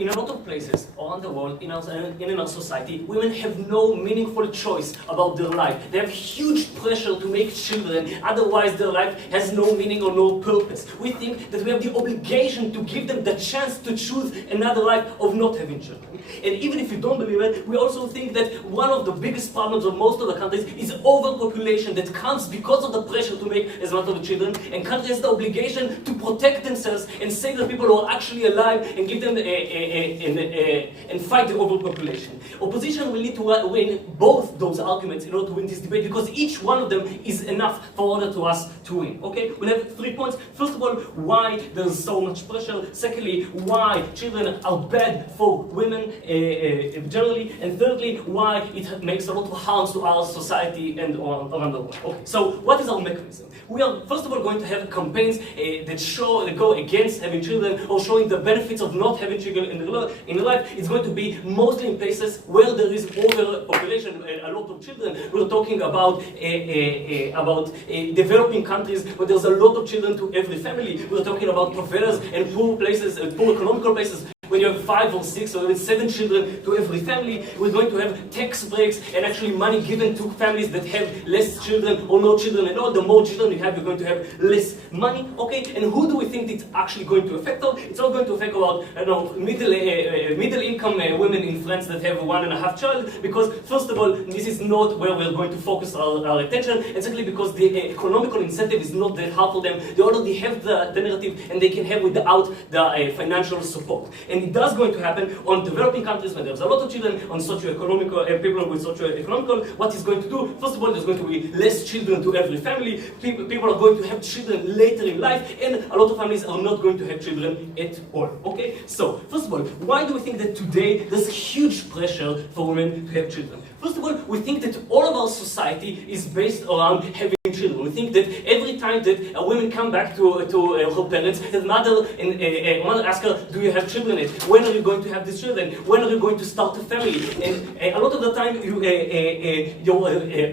in a lot of places around the world, in our society, women have no meaningful choice about their life. They have huge pressure to make children, otherwise their life has no meaning or no purpose. We think that we have the obligation to give them the chance to choose another life of not having children. And even if you don't believe it, we also think that one of the biggest problems of most of the countries is overpopulation that comes because of the pressure to make as much of the children, and countries have the obligation to protect themselves and save the people who are actually alive and give them and fight the overpopulation. Opposition will need to win both those arguments in order to win this debate, because each one of them is enough for order to us to win. Okay, we'll have 3 points. First of all, why there's so much pressure. Secondly, why children are bad for women generally, and thirdly, why it makes a lot of harms to our society and around the world. Okay, so what is our mechanism? We are first of all going to have campaigns that go against having children or showing the benefits of not having children in your life. It's going to be mostly in places where there is overpopulation, a lot of children. We're talking about developing countries where there's a lot of children to every family. We're talking about poverty and poor places, poor economical places, when you have 5 or 6 or even 7 children to every family. We're going to have tax breaks and actually money given to families that have less children or no children at all. The more children you have, you're going to have less money. Okay, and who do we think it's actually going to affect? It's all going to affect about middle income women in France that have 1.5 child, because first of all, this is not where we're going to focus our attention, and secondly because the economical incentive is not that hard for them. They already have the narrative and they can have without the financial support. And it does going to happen on developing countries when there's a lot of children, on socio-economical people with socio-economical. What is going to do? First of all, there's going to be less children to every family. People are going to have children later in life, and a lot of families are not going to have children at all. Okay? So, first of all, why do we think that today there's huge pressure for women to have children? First of all, we think that all of our society is based around having children. We think that every time that a woman come back to her parents, the mother asks her, do you have children yet? When are you going to have these children? When are you going to start a family? And a lot of the time,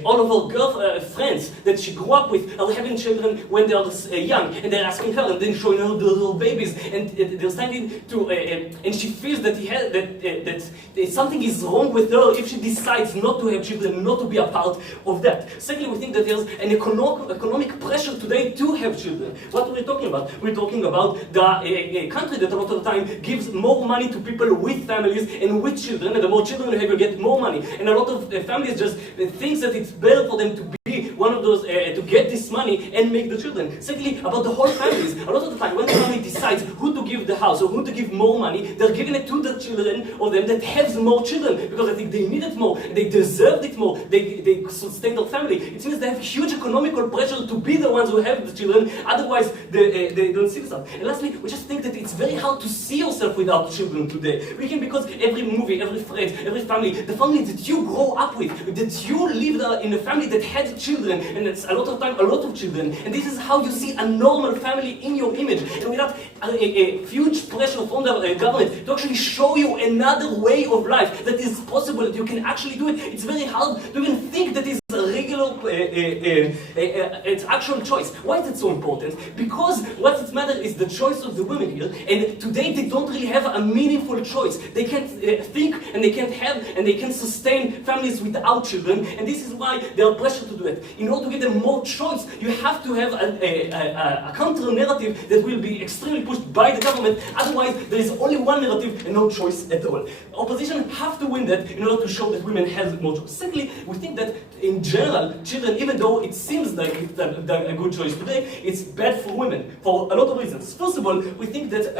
all of her friends that she grew up with are having children when they are young, and they're asking her and then showing her the little babies, and they're starting to, and she feels that that something is wrong with her if she decides not to have children, not to be a part of that. Secondly, we think that there's an economic pressure today to have children. What are we talking about? We're talking about the country that a lot of the time gives more money to people with families and with children, and the more children you have, you get more money. And a lot of families just think that it's better for them to be one of those, to get this money and make the children. Secondly, about the whole families. A lot of the time, when the family decides who to give the house or who to give more money, they're giving it to the children of them that have more children, because I think they need it more, they deserved it more, they sustain their family. It means they have huge economical pressure to be the ones who have the children, otherwise they don't see themselves. And lastly, we just think that it's very hard to see yourself without children today. We can, because every movie, every friend, every family, the family that you grow up with, that you live in a family that had children, and it's a lot of time, a lot of children, and this is how you see a normal family in your image. And without a huge pressure from the government to actually show you another way of life that is possible, that you can actually do it, it's very hard to even think that is a regular, it's actual choice. Why is it so important? Because what it matters is the choice of the women here, and today they don't really have a meaningful choice. They can't think, and they can't have, and they can't sustain families without children, and this is why they are pressured to do it. In order to give them more choice, you have to have a counter-narrative that will be extremely pushed by the government, otherwise there is only one narrative and no choice at all. Opposition have to win that in order to show that women have more choice. Secondly, we think that in general, children, even though it seems like it's a good choice today, it's bad for women for a lot of reasons. First of all, we think that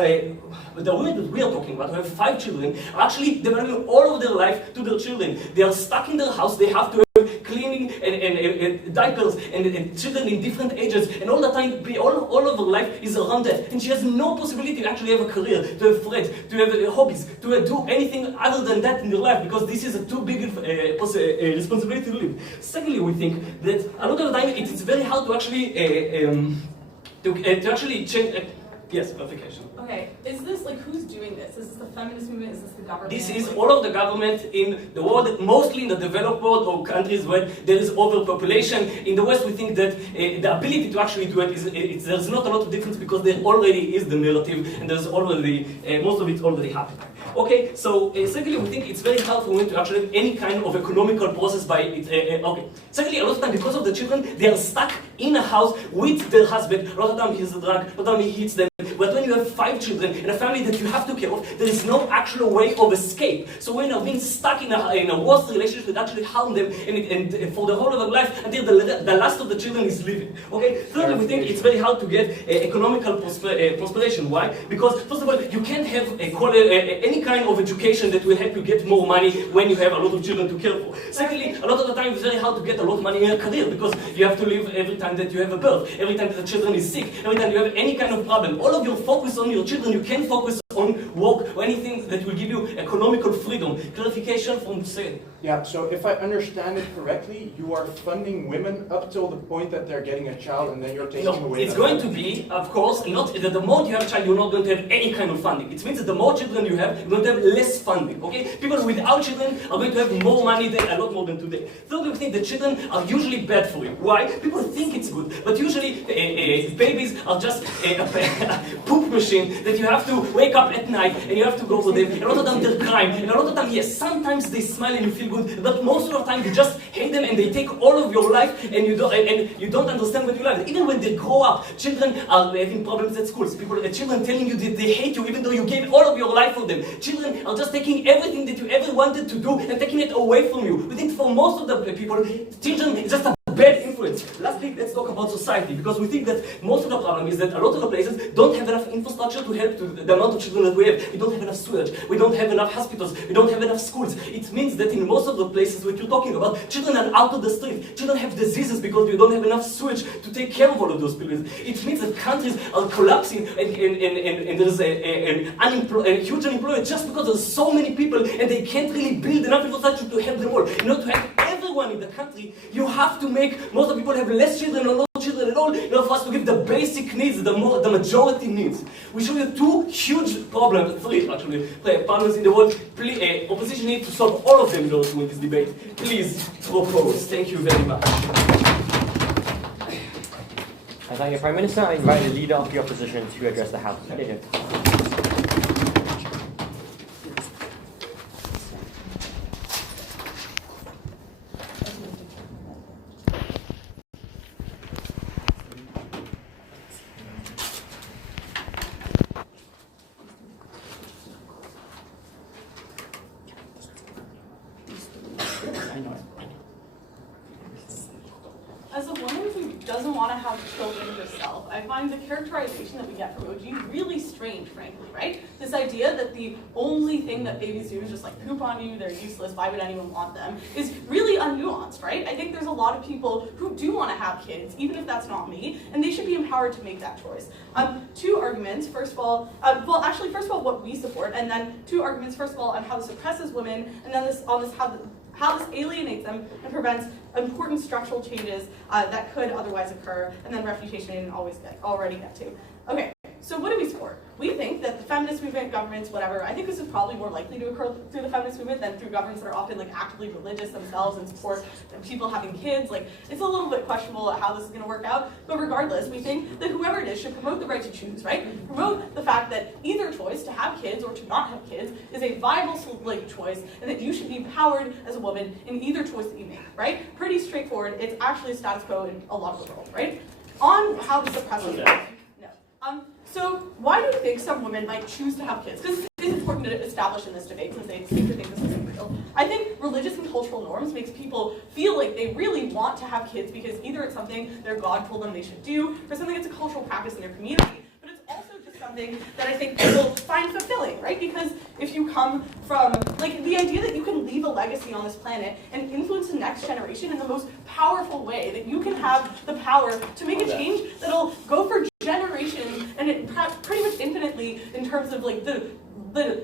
the women that we are talking about, who have 5 children, are actually developing all of their life to their children. They are stuck in their house, they have to have cleaning and diapers and children in different ages, and all the time, all of her life is around that. And she has no possibility to actually have a career, to have friends, to have hobbies, to do anything other than that in her life, because this is a too big responsibility to live. Secondly, we think that a lot of the time it is very hard to actually change. Yes, clarification. Okay, is this like, who's doing this? Is this the feminist movement? Is this the government? This is all of the government in the world, mostly in the developed world or countries where there is overpopulation. In the West, we think that the ability to actually do it is there's not a lot of difference, because there already is the narrative, and there's already most of it already happening. Okay, so secondly, we think it's very hard for women to actually have any kind of economical process by it. Okay. Secondly, a lot of time, because of the children, they are stuck in a house with their husband. A lot of time he's a drug, a lot of time he hits them. But when you have 5 children in a family that you have to care of, there is no actual way of escape. So when you're being stuck in a worst relationship that actually harm them and for the whole of their life until the last of the children is living. Okay. Thirdly, we think it's very hard to get economical prosperation. Why? Because first of all, you can't have any kind of education that will help you get more money when you have a lot of children to care for. Secondly, a lot of the time it's very hard to get a lot of money in a career because you have to live every time that you have a birth, every time that the children is sick, every time you have any kind of problem. All of your focus on your children, you can focus on work or anything that will give you economical freedom. Clarification from Chen. Yeah, so if I understand it correctly, you are funding women up till the point that they're getting a child and then you're taking away. It's going to be, of course, not that the more you have a child, you're not going to have any kind of funding. It means that the more children you have, you're going to have less funding. Okay? People without children are going to have more money than a lot more than today. Thirdly, we think that children are usually bad for you. Why? People think it's good, but usually babies are just a poop machine that you have to wake up at night and you have to go for them. A lot of them they're crying, and a lot of them, yes, sometimes they smile and you feel good, but most of the time you just hate them and they take all of your life and you don't understand what you like. Even when they grow up, children are having problems at schools. Children telling you that they hate you even though you gave all of your life for them. Children are just taking everything that you ever wanted to do and taking it away from you. We think for most of the people, children is just a bad influence. Lastly, let's talk about society, because we think that most of the problem is that a lot of the places don't have enough infrastructure to help to the amount of children that we have. We don't have enough sewage, we don't have enough hospitals, we don't have enough schools. It means that in most of the places that you're talking about, children are out of the street. Children have diseases because you don't have enough sewage to take care of all of those people. It means that countries are collapsing and there's a huge unemployment just because there's so many people and they can't really build enough infrastructure to help them all. In order to help everyone in the country, you have to make most of the people have less children or no children at all in order for us to give the basic needs, the majority needs. We show you 2 huge problems, 3 actually, problems in the world. Please, opposition needs to solve all of them in order to win this debate. Please propose. Thank you very much. I thank you, Prime Minister. I invite the Leader of the Opposition to address the House. Leader. As a woman who doesn't want to have children herself, I find the characterization that we get from OG really strange, frankly, right? This idea that the only thing that babies do is just like poop on you, they're useless, why would anyone want them, is really unnuanced, right? I think there's a lot of people who do want to have kids, even if that's not me, and they should be empowered to make that choice. 2 arguments, first of all, first of all, what we support, and then 2 arguments, first of all, on how this oppresses women, and then how this alienates them and prevents important structural changes that could otherwise occur, and then refutation I didn't already get to. Okay, so what do we support? We think that the feminist movement, governments, whatever, I think this is probably more likely to occur through the feminist movement than through governments that are often like actively religious themselves and support people having kids. Like, it's a little bit questionable how this is going to work out, but regardless, we think that whoever it is should promote the right to choose, right? Promote the fact that either choice, to have kids or to not have kids, is a viable choice, and that you should be empowered as a woman in either choice that you make, right? Pretty straightforward. It's actually status quo in a lot of the world, right? On how this oppresses women. No. So why do you think some women might choose to have kids? Because it's important to establish in this debate, since they seem to think this isn't real. I think religious and cultural norms makes people feel like they really want to have kids because either it's something their God told them they should do, or something that's a cultural practice in their community. But it's also just something that I think people find fulfilling, right? Because if you come from, like, the idea that you can leave a legacy on this planet and influence the next generation in the most powerful way, that you can have the power to make a change that'll go for generations and it pretty much infinitely in terms of like the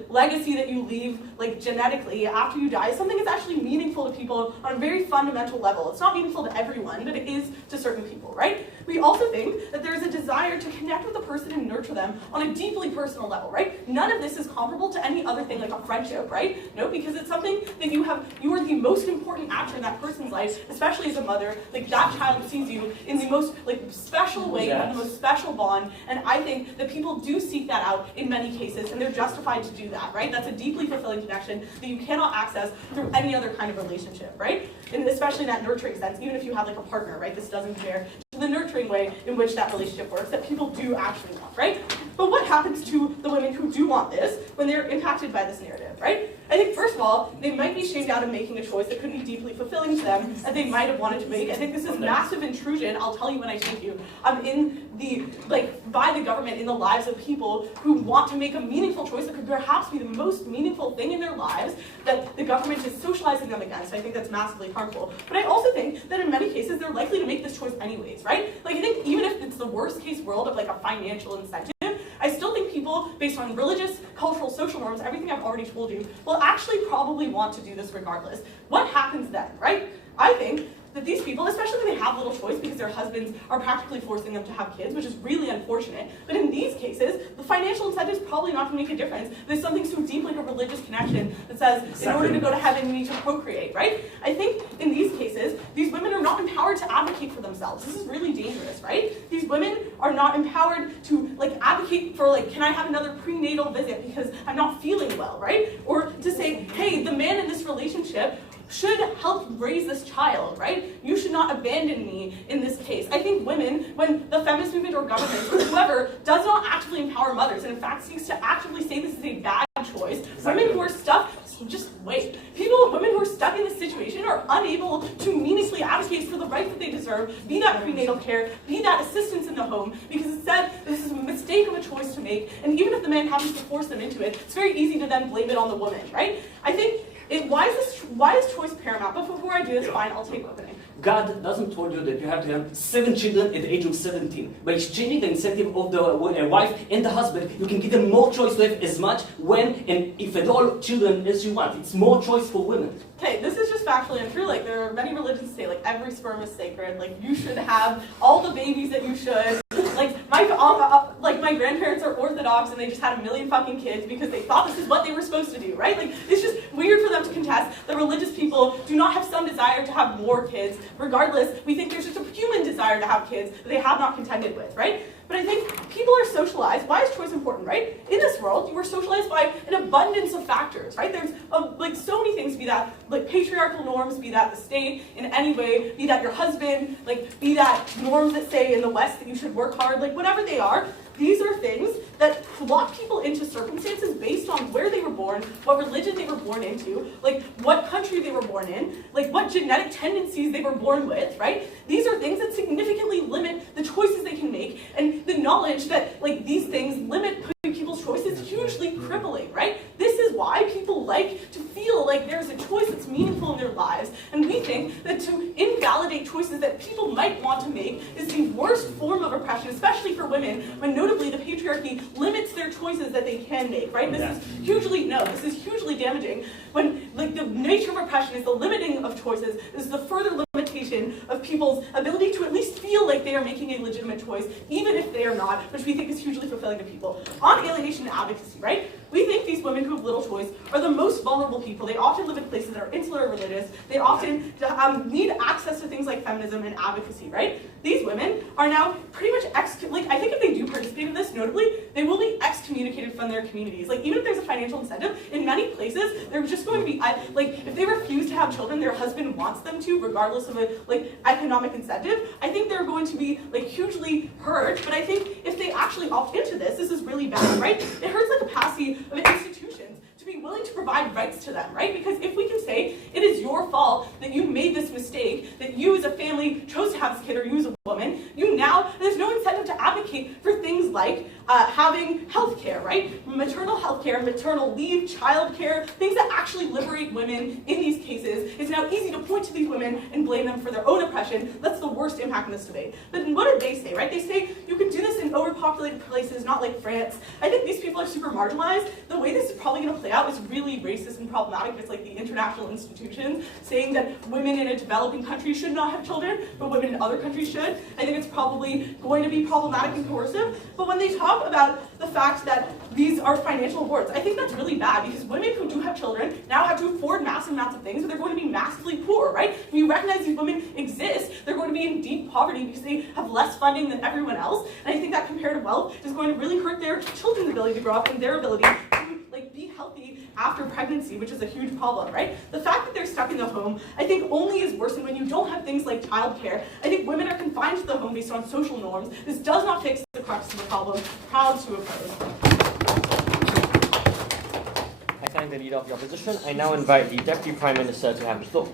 legacy that you leave like genetically after you die is something that's actually meaningful to people on a very fundamental level. It's not meaningful to everyone, but it is to certain people, right? We also think that there's a desire to connect with the person and nurture them on a deeply personal level, right? None of this is comparable to any other thing like a friendship, right? No, because it's something that you are the most important actor in that person's life, especially as a mother. Like, that child sees you in the most special way, you have the most special bond, and I think that people do seek that out in many cases, and they're justified to do that, right? That's a deeply fulfilling connection that you cannot access through any other kind of relationship, right? And especially in that nurturing sense, even if you have like a partner, right? This doesn't compare to the nurturing way in which that relationship works that people do actually want, right? But what happens to the women who do want this when they're impacted by this narrative, right? I think, first of all, they might be shamed out of making a choice that could be deeply fulfilling to them as they might have wanted to make. I think this is massive intrusion, I'll tell you when I take you, by the government in the lives of people who want to make a meaningful choice that could perhaps be the most meaningful thing in their lives that the government is socializing them against. I think that's massively harmful. But I also think that in many cases, they're likely to make this choice anyways, right? Like, I think even if it's the worst case world of like a financial incentive, I still think people, based on religious, cultural, social norms, everything I've already told you, will actually probably want to do this regardless. What happens then, right? I think that these people, especially when they have little choice because their husbands are practically forcing them to have kids, which is really unfortunate, but in these cases, the financial incentive is probably not going to make a difference. There's something so deep like a religious connection that says, in order to go to heaven, you need to procreate, right? I think in these cases, these women are not empowered to advocate for themselves. This is really dangerous, right? These women are not empowered to advocate for can I have another prenatal visit because I'm not feeling well, right? Or to say, hey, the man in this relationship should help raise this child, right? You should not abandon me in this case. I think women, when the feminist movement or government or whoever does not actively empower mothers and in fact seeks to actively say this is a bad choice, women who are stuck, just wait. Women who are stuck in this situation are unable to meaningfully advocate for the rights that they deserve, be that prenatal care, be that assistance in the home, because instead this is a mistake of a choice to make, and even if the man happens to force them into it, it's very easy to then blame it on the woman, right? I think why is choice paramount? But before I do this, fine, I'll take opening. God doesn't tell you that you have to have 7 children at the age of 17. By exchanging the incentive of the wife and the husband, you can give them more choice to have as much, when, and if at all, children as you want. It's more choice for women. Okay, this is just factually untrue. There are many religions that say every sperm is sacred. You should have all the babies that you should. My grandparents are Orthodox and they just had a million fucking kids because they thought this is what they were supposed to do, right? It's just weird for them to contest that religious people do not have some desire to have more kids. Regardless, we think there's just a human desire to have kids that they have not contended with, right? But I think people are socialized. Why is choice important, right? In this world, you are socialized by an abundance of factors, right? There's so many things, be that patriarchal norms, be that the state in any way, be that your husband, be that norms that say in the West that you should work hard, whatever they are. These are things that lock people into circumstances based on where they were born, what religion they were born into, what country they were born in, what genetic tendencies they were born with, right? These are things that significantly limit the choices they can make, and the knowledge that these things limit people's choices is hugely crippling, right? This is why people like to feel like there's a choice that's meaningful in their lives, and we think that to invalidate choices that people might want to make is the worst form of oppression, especially for women, when notably the patriarchy limits their choices that they can make, right? This is hugely damaging. When the nature of oppression is the limiting of choices, this is the further limitation of people's ability to at least feel like they are making a legitimate choice, even if they are not, which we think is hugely fulfilling to people. On alienation and advocacy, right? We think these women who have little choice are the most vulnerable people. They often live in places that are insular or religious. They often need access to things like feminism and advocacy, right? These women are now pretty much I think if they do participate in this, notably, they will be excommunicated from their communities. Even if there's a financial incentive, in many places, they're just going to be, if they refuse to have children, their husband wants them to, regardless of economic incentive, I think they're going to be, hugely hurt. But I think if they actually opt into this is really bad, right? It hurts the capacity of institutions to be willing to provide rights to them, right? Because if we can say it is your fault that you made this mistake, that you as a family chose to have this kid, or you as a woman, there's no incentive to advocate for things like having health care, right? Maternal health care, maternal leave, child care, things that actually liberate women in these cases. It's now easy to point to these women and blame them for their own oppression. That's the worst impact in this debate. But what did they say, right? They say you can do this in overpopulated places, not like France. I think these people are super marginalized. The way this is probably going to play out is really racist and problematic. It's like the international institutions saying that women in a developing country should not have children, but women in other countries should. I think it's probably going to be problematic and coercive. But when they talk about the fact that these are financial awards, I think that's really bad because women who do have children now have to afford massive amounts of things, but they're going to be massively poor, right? When you recognize these women exist, they're going to be in deep poverty because they have less funding than everyone else. And I think that comparative wealth is going to really hurt their children's ability to grow up and their ability to be healthy after pregnancy, which is a huge problem, right? The fact that they're stuck in the home, I think only is worsened when you don't have things like childcare. I think women are confined to the home based on social norms. This does not fix the crux of the problem. Proud to oppose. I thank the leader of the opposition. I now invite the Deputy Prime Minister to have the floor.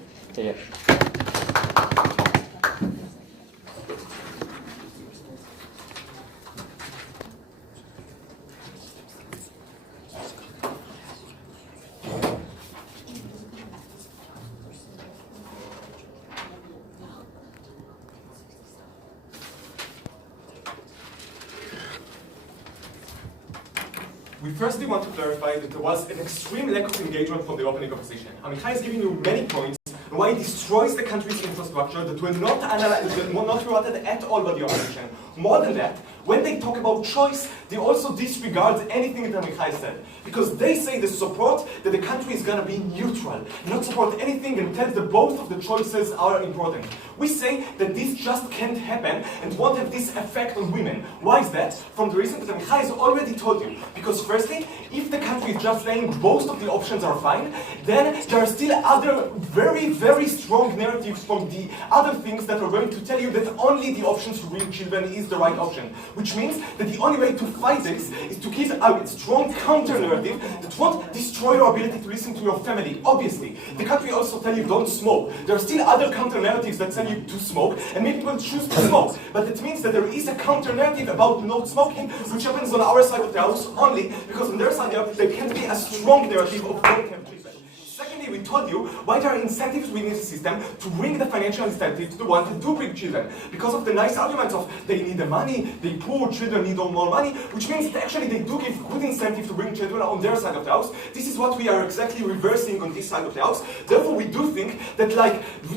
We firstly want to clarify that there was an extreme lack of engagement from the opening opposition. Amichai is giving you many points on why it destroys the country's infrastructure that were not analyzed, not rebutted at all by the opposition. More than that, when they talk about choice, they also disregard anything that Amichai said. Because they say they support that the country is going to be neutral, not support anything and tell that both of the choices are important. We say that this just can't happen and won't have this effect on women. Why is that? From the reason that Amichai has already told you. Because firstly, if the country is just saying most of the options are fine, then there are still other very, very strong narratives from the other things that are going to tell you that only the option to bring children is the right option. Which means that the only way to fight this is to keep a strong counter-narrative that won't destroy your ability to listen to your family. Obviously, the country also tell you don't smoke. There are still other counter-narratives that tell you to smoke and make people choose to smoke. But it means that there is a counter-narrative about not smoking, which happens on our side of the house only because on their side there can't be a strong narrative of don't have children. Secondly, we told you why there are incentives within the system to bring the financial incentive to the ones that do bring children. Because of the nice arguments of they need the money, the poor children need more money, which means that actually they do give good incentive to bring children on their side of the house. This is what we are exactly reversing on this side of the house. Therefore, we do think that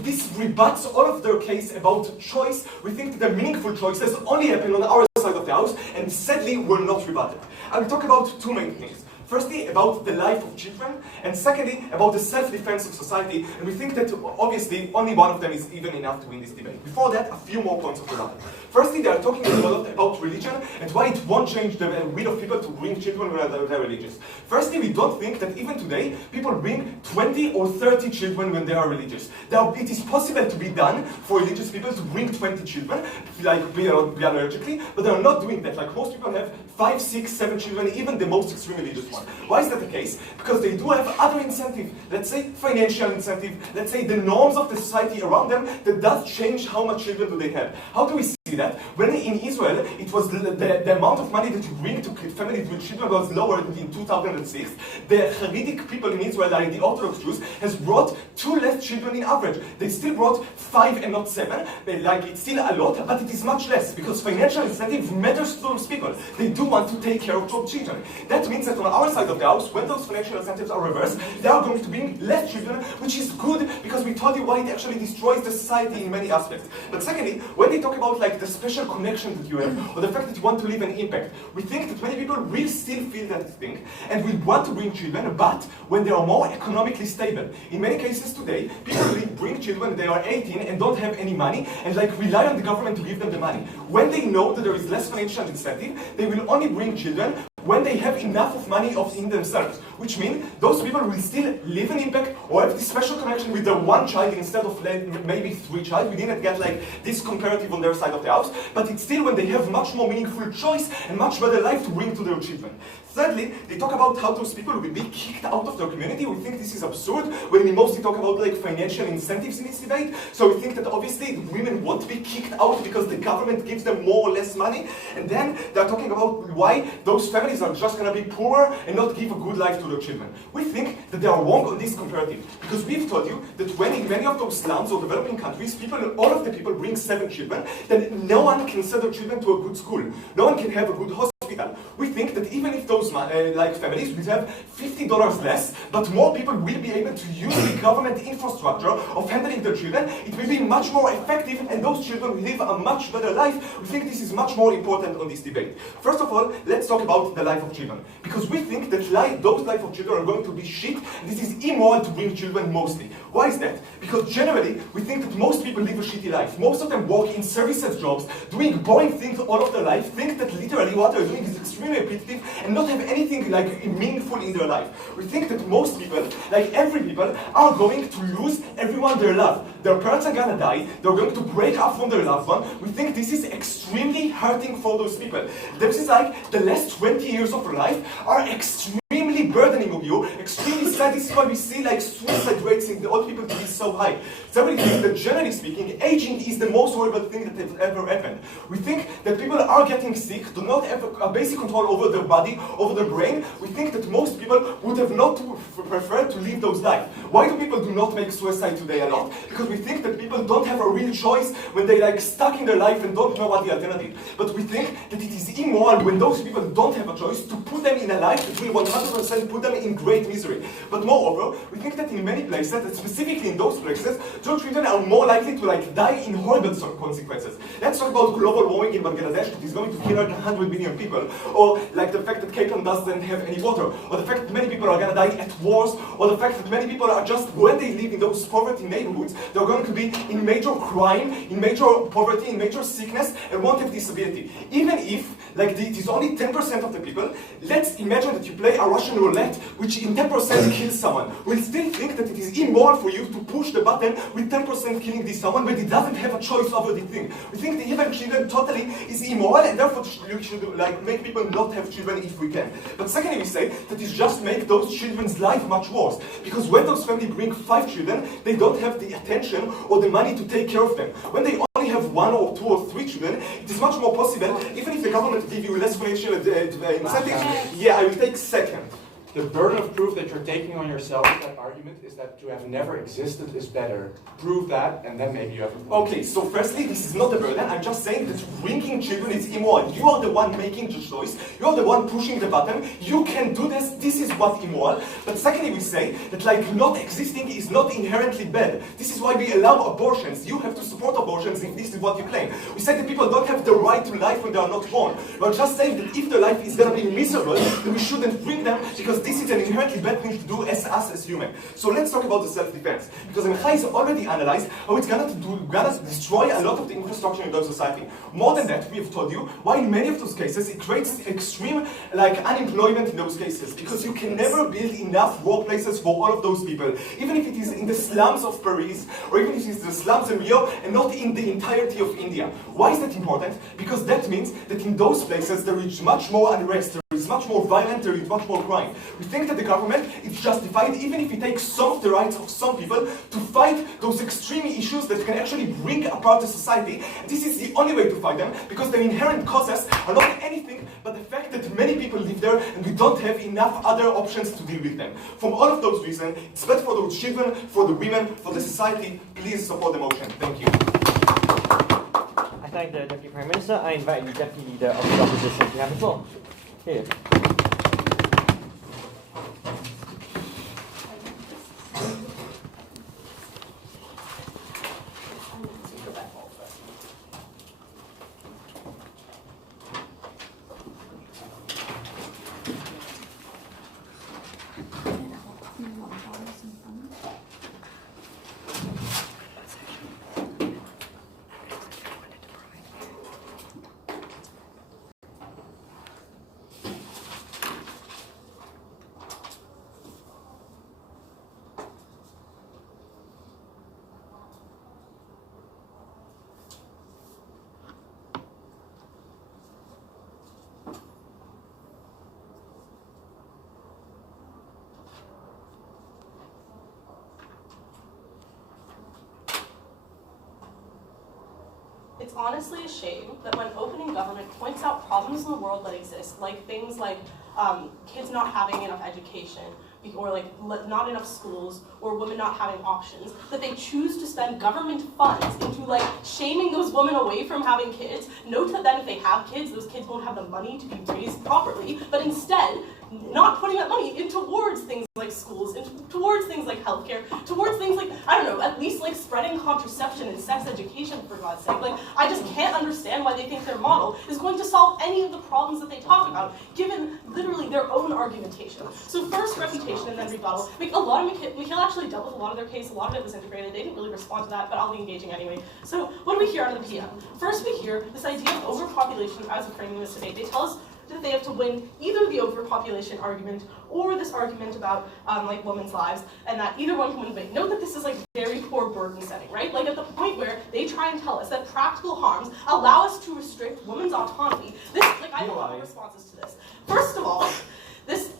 this rebuts all of their case about choice. We think that the meaningful choices only happen on our side of the house and sadly were not rebutted. I will talk about two main things. Firstly, about the life of children, and secondly, about the self-defense of society, and we think that obviously only one of them is even enough to win this debate. Before that, a few more points of rebuttal. Firstly, they are talking a lot about religion and why it won't change the will of people to bring children when they're religious. Firstly, we don't think that even today, people bring 20 or 30 children when they are religious. It is possible to be done for religious people to bring 20 children, biologically, but they are not doing that. Like most people have 5, 6, 7 children, even the most extreme religious one. Why is that the case? Because they do have other incentive, let's say financial incentive, let's say the norms of the society around them that does change how much children do they have. How do we see that? When in Israel, it was the amount of money that you bring to families with children was lower in 2006. The Hasidic people in Israel, like the Orthodox Jews, has brought 2 less children in average. They still brought 5 and not 7. It's still a lot, but it is much less because financial incentive matters to those people. They do want to take care of children. That means that on our side of the house, when those financial incentives are reversed, they are going to bring less children, which is good because we told you why it actually destroys the society in many aspects. But secondly, when they talk about the special connection that you have, or the fact that you want to leave an impact, we think that many people will still feel that thing, and we want to bring children, but when they are more economically stable. In many cases today, people bring children when they are 18 and don't have any money, and rely on the government to give them the money. When they know that there is less financial incentive, they will only bring children when they have enough of money in themselves, which means those people will still live an impact or have this special connection with their 1 child instead of maybe 3 child. We didn't get this comparative on their side of the house, but it's still when they have much more meaningful choice and much better life to bring to their children. Thirdly, they talk about how those people will be kicked out of their community. We think this is absurd when we mostly talk about like financial incentives in this debate. So we think that obviously women won't be kicked out because the government gives them more or less money. And then they're talking about why those families are just going to be poorer and not give a good life to their children. We think that they are wrong on this comparative because we've told you that when in many of those slums or developing countries, all of the people bring 7 children, then no one can send their children to a good school. No one can have a good hospital. We think that even if those like families will have $50 less, but more people will be able to use the government infrastructure of handling their children, it will be much more effective and those children will live a much better life. We think this is much more important on this debate. First of all, let's talk about the life of children. Because we think that those life of children are going to be shit, and this is immoral to bring children mostly. Why is that? Because generally, we think that most people live a shitty life. Most of them work in services jobs, doing boring things all of their life, think that literally what they're doing is extremely repetitive and not have anything like meaningful in their life. We think that most people, like every people, are going to lose everyone they love. Their parents are gonna die, they're going to break up from their loved one. We think this is extremely hurting for those people. This is like the last 20 years of their life are extremely burdening of you, extremely sad. This is why we see like suicide rates in the old people to be so high. So we think that generally speaking, aging is the most horrible thing that has ever happened. We think that people are getting sick, do not have a basic control over their body, over their brain. We think that most people would have not preferred to live those lives. Why do people do not make suicide today a lot? Because we think that people don't have a real choice when they like stuck in their life and don't know what the alternative. But we think that it is immoral when those people don't have a choice to put them in a life that will 100% put them in great misery. But moreover, we think that in many places, and specifically in those places, those children are more likely to like die in horrible consequences. Let's talk about global warming in Bangladesh that is going to kill 100 million people, or like the fact that Cape Town doesn't have any water, or the fact that many people are going to die at wars, or the fact that many people are just, when they live in those poverty neighborhoods, they're going to be in major crime, in major poverty, in major sickness, and won't have disability. Even if like it is only 10% of the people, let's imagine that you play a Russian roulette, which in 10% kills someone. We'll still think that it is immoral for you to push the button with 10% killing this someone, but it doesn't have a choice over the thing. We think the having children totally is immoral, and therefore we should like make people not have children if we can. But secondly, we say that it just make those children's life much worse, because when those families bring 5 children, they don't have the attention or the money to take care of them. When they only have 1 or 2 or 3 children, it is much more possible, even if the government give you less financial incentives. Yeah, I will take second. The burden of proof that you're taking on yourself with that argument is that to have never existed is better. Prove that, and then maybe you have a point. Okay, so firstly, this is not a burden. I'm just saying that bringing children is immoral. You are the one making the choice. You are the one pushing the button. You can do this. This is what's immoral. But secondly, we say that like not existing is not inherently bad. This is why we allow abortions. You have to support abortions if this is what you claim. We say that people don't have the right to life when they are not born. We're just saying that if their life is going to be miserable, then we shouldn't bring them, because this is an inherently bad thing to do as us as humans. So let's talk about the self-defense. Because Amichai has already analyzed how it's gonna destroy a lot of the infrastructure in those society. More than that, we have told you why in many of those cases it creates extreme like unemployment in those cases. Because you can never build enough workplaces for all of those people. Even if it is in the slums of Paris, or even if it is the slums in Rio, and not in the entirety of India. Why is that important? Because that means that in those places there is much more unrest. It's much more violent, there is much more crime. We think that the government is justified, even if it takes some of the rights of some people, to fight those extreme issues that can actually bring apart the society. And this is the only way to fight them, because the inherent causes are not anything but the fact that many people live there and we don't have enough other options to deal with them. From all of those reasons, it's bad for those children, for the women, for the society. Please support the motion. Thank you. I thank the Deputy Prime Minister. I invite the Deputy Leader of the Opposition to have the floor. Here. It's honestly a shame that when opening government points out problems in the world that exist, like things like kids not having enough education, or like not enough schools, or women not having options, that they choose to spend government funds into like shaming those women away from having kids. Note that then if they have kids, those kids won't have the money to be raised properly, but instead not putting that money in towards things like schools, towards things like healthcare, towards things like, I don't know, at least like spreading contraception and sex education, for God's sake. Like, I just can't understand why they think their model is going to solve any of the problems that they talk about, given literally their own argumentation. So first, reputation, and then rebuttal. Like, a lot of Mikhail actually dealt with a lot of their case, a lot of it was integrated. They didn't really respond to that, but I'll be engaging anyway. So what do we hear out of the PM? First, we hear this idea of overpopulation as a framing this debate. They tell us that they have to win either the overpopulation argument or this argument about like women's lives, and that either one can win debate. Note that this is like very poor burden setting, right? Like at the point where they try and tell us that practical harms allow us to restrict women's autonomy. This, like, I have a lot of responses to this. First of all, this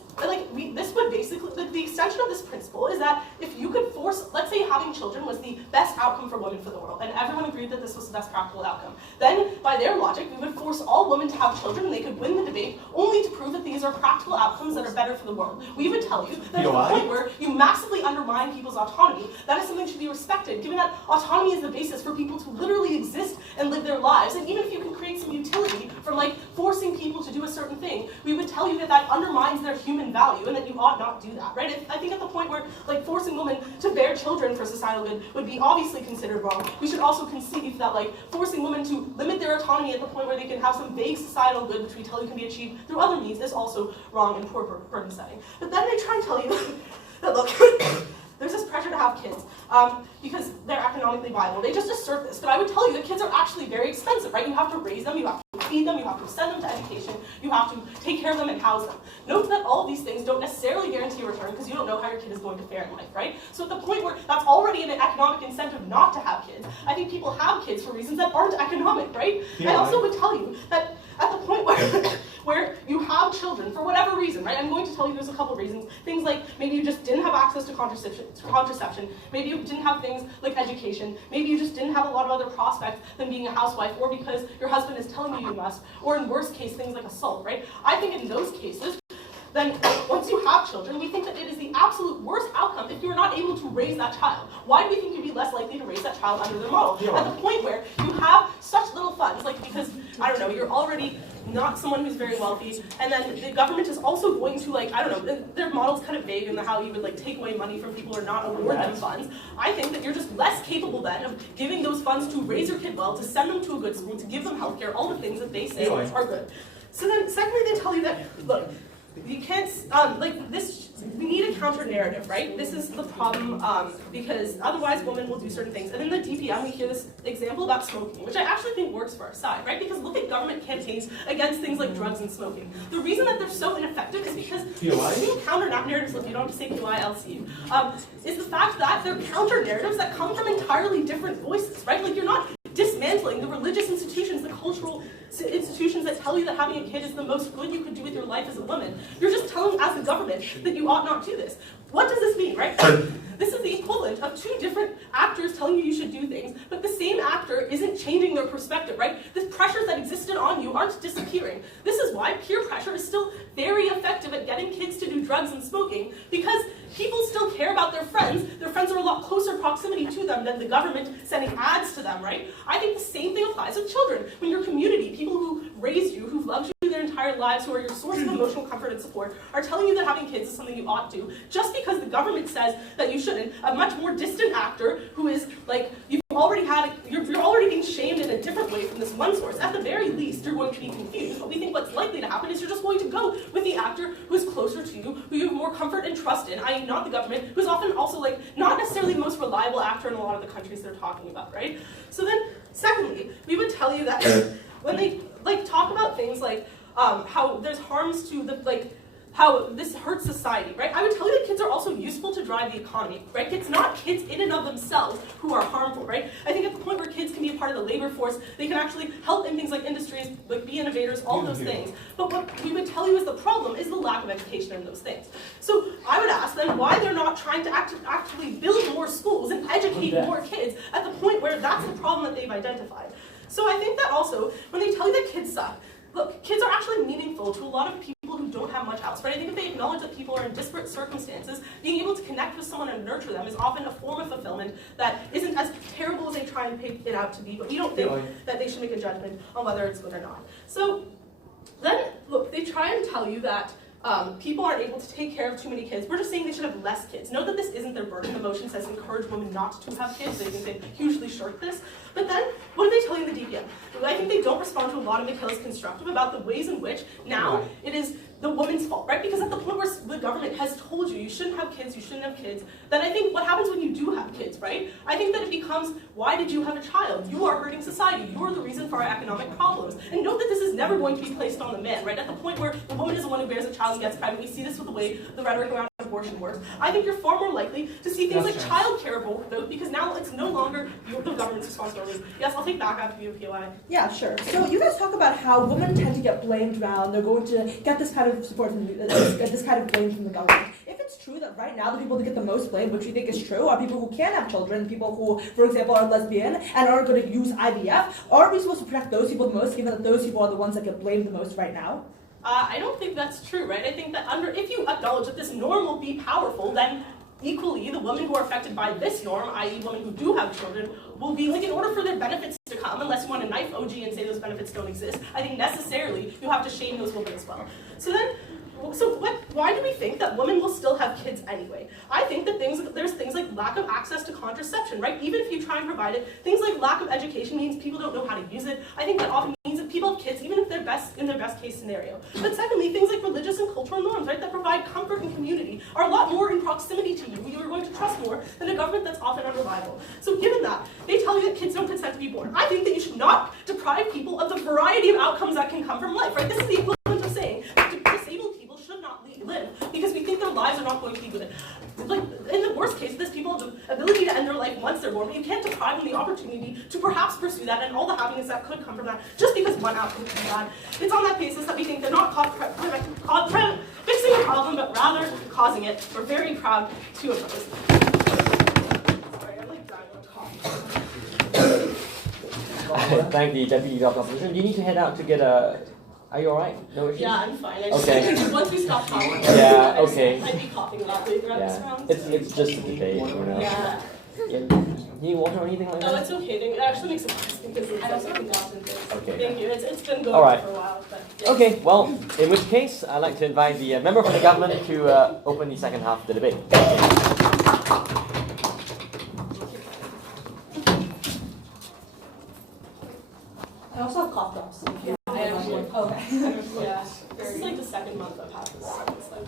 would basically, like, the extension of this principle is that if you could force, let's say having children was the best outcome for women for the world, and everyone agreed that this was the best practical outcome, then by their logic, we would force all women to have children and they could win the debate only to prove that these are practical outcomes that are better for the world. We would tell you that at the point where you massively undermine people's autonomy, that is something that should be respected, given that autonomy is the basis for people to literally exist and live their lives, and even if you can create some utility from like forcing people to do a certain thing, we would tell you that that undermines their human value and that you ought not do that, right? I think at the point where like forcing women to bear children for societal good would be obviously considered wrong, we should also conceive that like forcing women to limit their autonomy at the point where they can have some vague societal good, which we tell you can be achieved through other means, is also wrong and poor burden setting. But then they try and tell you that look, there's this pressure to have kids because they're economically viable. They just assert this, but I would tell you that kids are actually very expensive, right? You have to raise them, you have to feed them, you have to send them to education, you have to take care of them and house them. Note that all of these things don't necessarily guarantee a return because you don't know how your kid is going to fare in life, right? So at the point where that's already an economic incentive not to have kids, I think people have kids for reasons that aren't economic, right? Yeah, I also would tell you that at the point where you have children, for whatever reason, right? I'm going to tell you there's a couple reasons. Things like maybe you just didn't have access to contraception, maybe you didn't have things like education, maybe you just didn't have a lot of other prospects than being a housewife, or because your husband is telling you you must, or in worst case, things like assault, right? I think in those cases, then once you have children, we think that it is the absolute worst outcome if you're not able to raise that child. Why do we think you'd be less likely to raise that child under their model? At the point where you have such little funds, like because, I don't know, you're already not someone who's very wealthy, and then the government is also going to, like, I don't know, their model's kind of vague in how you would like take away money from people or not award them funds. I think that you're just less capable then of giving those funds to raise your kid well, to send them to a good school, to give them healthcare, all the things that they say are good. So then, secondly, they tell you that, look, you can't, like this, we need a counter narrative, right? This is the problem, because otherwise women will do certain things. And in the DPM, we hear this example about smoking, which I actually think works for our side, right? Because look at government campaigns against things like drugs and smoking. The reason that they're so ineffective is because counter narratives, look, you don't have to say PYLCU, is the fact that they're counter narratives that come from entirely different voices, right? Like you're not dismantling the religious institutions, the cultural institutions that tell you that having a kid is the most good you could do with your life as a woman. You're just telling as the government that you ought not do this. What does this mean, right? This is the equivalent of two different actors telling you you should do things, but the same actor isn't changing their perspective, right? The pressures that existed on you aren't disappearing. This is why peer pressure is still very effective at getting kids to do drugs and smoking, because people still care about their friends. Their friends are a lot closer proximity to them than the government sending ads to them, right? I think the same thing applies with children. When your community, people who raised you, who've loved you their entire lives, who are your source of emotional comfort and support, are telling you that having kids is something you ought to, just because the government says that you shouldn't, a much more distant actor who is like, you're already being shamed in a different way from this one source. At the very least, you're going to be confused. But we think what's likely to happen is you're just going to go with the actor who's closer to you, who you have more comfort and trust in, i.e. not the government, who's often also like not necessarily the most reliable actor in a lot of the countries they're talking about, right? So then, secondly, we would tell you that when they like talk about things like how there's harms to the how this hurts society, right? I would tell you that kids are also useful to drive the economy, right? It's not kids in and of themselves who are harmful, right? I think at the point where kids can be a part of the labor force, they can actually help in things like industries, like be innovators, all those things. But what we would tell you is the problem is the lack of education in those things. So I would ask then why they're not trying to actually build more schools and educate more kids at the point where that's the problem that they've identified. So I think that also, when they tell you that kids suck, look, kids are actually meaningful to a lot of people who don't have much else, right? I think if they acknowledge that people are in disparate circumstances, being able to connect with someone and nurture them is often a form of fulfillment that isn't as terrible as they try and paint it out to be, but we don't think that they should make a judgment on whether it's good or not. So then, look, they try and tell you that people aren't able to take care of too many kids. We're just saying they should have less kids. Note that this isn't their burden. The motion says encourage women not to have kids. They think they hugely short this. But then, what are they telling the DPM? I think they don't respond to a lot of Mikhail's constructive about the ways in which now it is the woman's fault, right? Because at the point where the government has told you shouldn't have kids, you shouldn't have kids, then I think what happens when you do have kids, right? I think that it becomes, why did you have a child? You are hurting society. You are the reason for our economic problems. And note that this is never going to be placed on the man, right? At the point where the woman is the one who bears a child and gets pregnant, we see this with the way the rhetoric around abortion works. I think you're far more likely to see things like child care vote because now it's no longer the government's responsibility. Yes, I'll take back after you, POI. Yeah, sure. So you guys talk about how women tend to get blamed around. They're going to get this kind of support from this kind of blame from the government. If it's true that right now the people that get the most blame, which we think is true, are people who can have children, people who, for example, are lesbian and aren't going to use IVF, aren't we supposed to protect those people the most, given that those people are the ones that get blamed the most right now? I don't think that's true, right? I think that if you acknowledge that this norm will be powerful, then equally, the women who are affected by this norm, i.e. women who do have children, will be, like, in order for their benefits to come, unless you want to knife OG and say those benefits don't exist, I think necessarily you have to shame those women as well. Why do we think that women will still have kids anyway? I think that there's things like lack of access to contraception, right? Even if you try and provide it, things like lack of education means people don't know how to use it. I think that often means that people have kids, even if they're in their best case scenario. But secondly, things like religious and cultural norms, right, that provide comfort and community are a lot more in proximity to you. You are going to trust more than a government that's often unreliable. So given that, they tell you that kids don't consent to be born. I think that you should not deprive people of the variety of outcomes that can come from life, right? This is the equivalent of saying that disabled people should not live because we think their lives are not going to be good. Like, in the worst case, there's people have the ability to end their life once they're born, but you can't deprive them the opportunity to perhaps pursue that and all the happiness that could come from that just because one outcome is bad. It's on that basis that we think they're not fixing the problem, but rather causing it. We're very proud to oppose. Sorry, I'm like dying of cough. Thank the Deputy of Opposition. Do you need to head out to get a... Are you alright? No issues? Yeah, I'm fine. Okay. Once we stop talking, Yeah, okay. I'd be coughing a lot later on this Yeah, round. it's just a debate, you know. Yeah. Need water or anything like No, that? it's okay. It actually makes it worse because it's something else in this. Okay. Thank you. It's been going All right. for a while. But yeah. Okay, well, in which case, I'd like to invite the member from the government to open the second half of the debate. Thank you. I also have cough drops. Yeah, I actually. Okay. Yeah. This is like the second month I've had this. So it's like.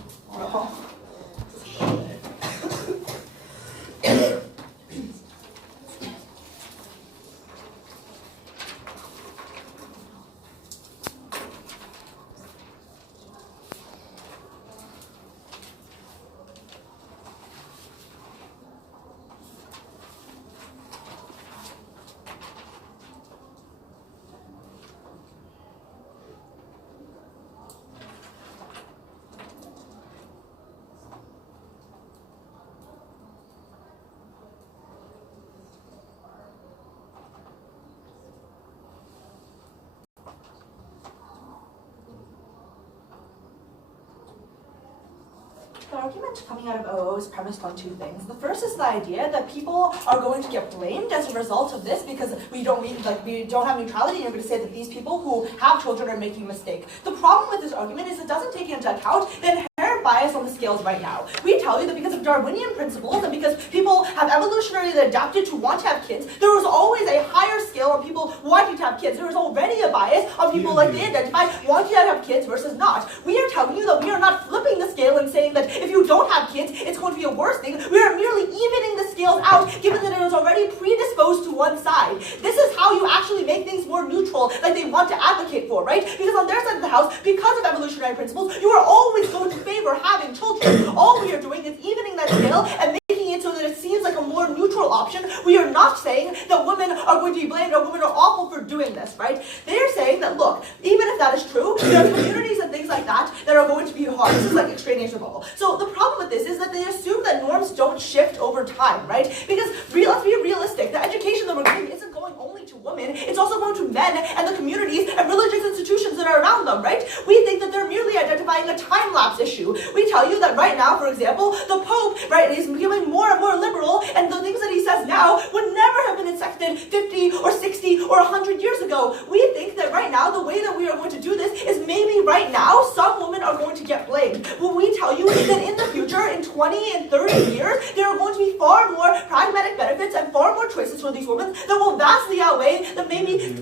The argument coming out of OO is premised on two things. The first is the idea that people are going to get blamed as a result of this because we don't have neutrality, and you're going to say that these people who have children are making a mistake. The problem with this argument is it doesn't take into account the inherent bias on the scales right now. We tell you that because of Darwinian principles and because people have evolutionarily adapted to want to have kids, there was always a higher scale on people wanting to have kids. There was already a bias on people like they identify wanting to have kids versus not. We are telling you that we are not flipping the scale and saying that if you don't have kids, it's going to be a worse thing. We are merely evening the scales out, given that it was already predisposed to one side. This is how you actually make things more neutral, like they want to advocate for, right? Because on their side of the house, because of evolutionary principles, you are always going to favor having children. All we are doing is evening that scale and making it so that it seems like a more neutral option. We are not saying that women are going to be blamed or women are awful for doing this, right? They are saying that, look, even if that is true, there are communities and things like that that are going to be hard. This is like extraneous rebuttal. So the problem with this is that they assume that norms don't shift over time, right? Because let's be realistic. The education that we're giving isn't going only to women. women, it's also going to men and the communities and religious institutions that are around them, right? We think that they're merely identifying a time-lapse issue. We tell you that right now, for example, the Pope, right, is becoming more and more liberal, and the things that he says now would never have been accepted 50 or 60 or 100 years ago. We think that right now, the way that we are going to do this is maybe right now, some women are going to get blamed. But we tell you that in the future, in 20 and 30 years, there are going to be far more pragmatic benefits and far more choices for these women that will vastly outweigh the maybe 10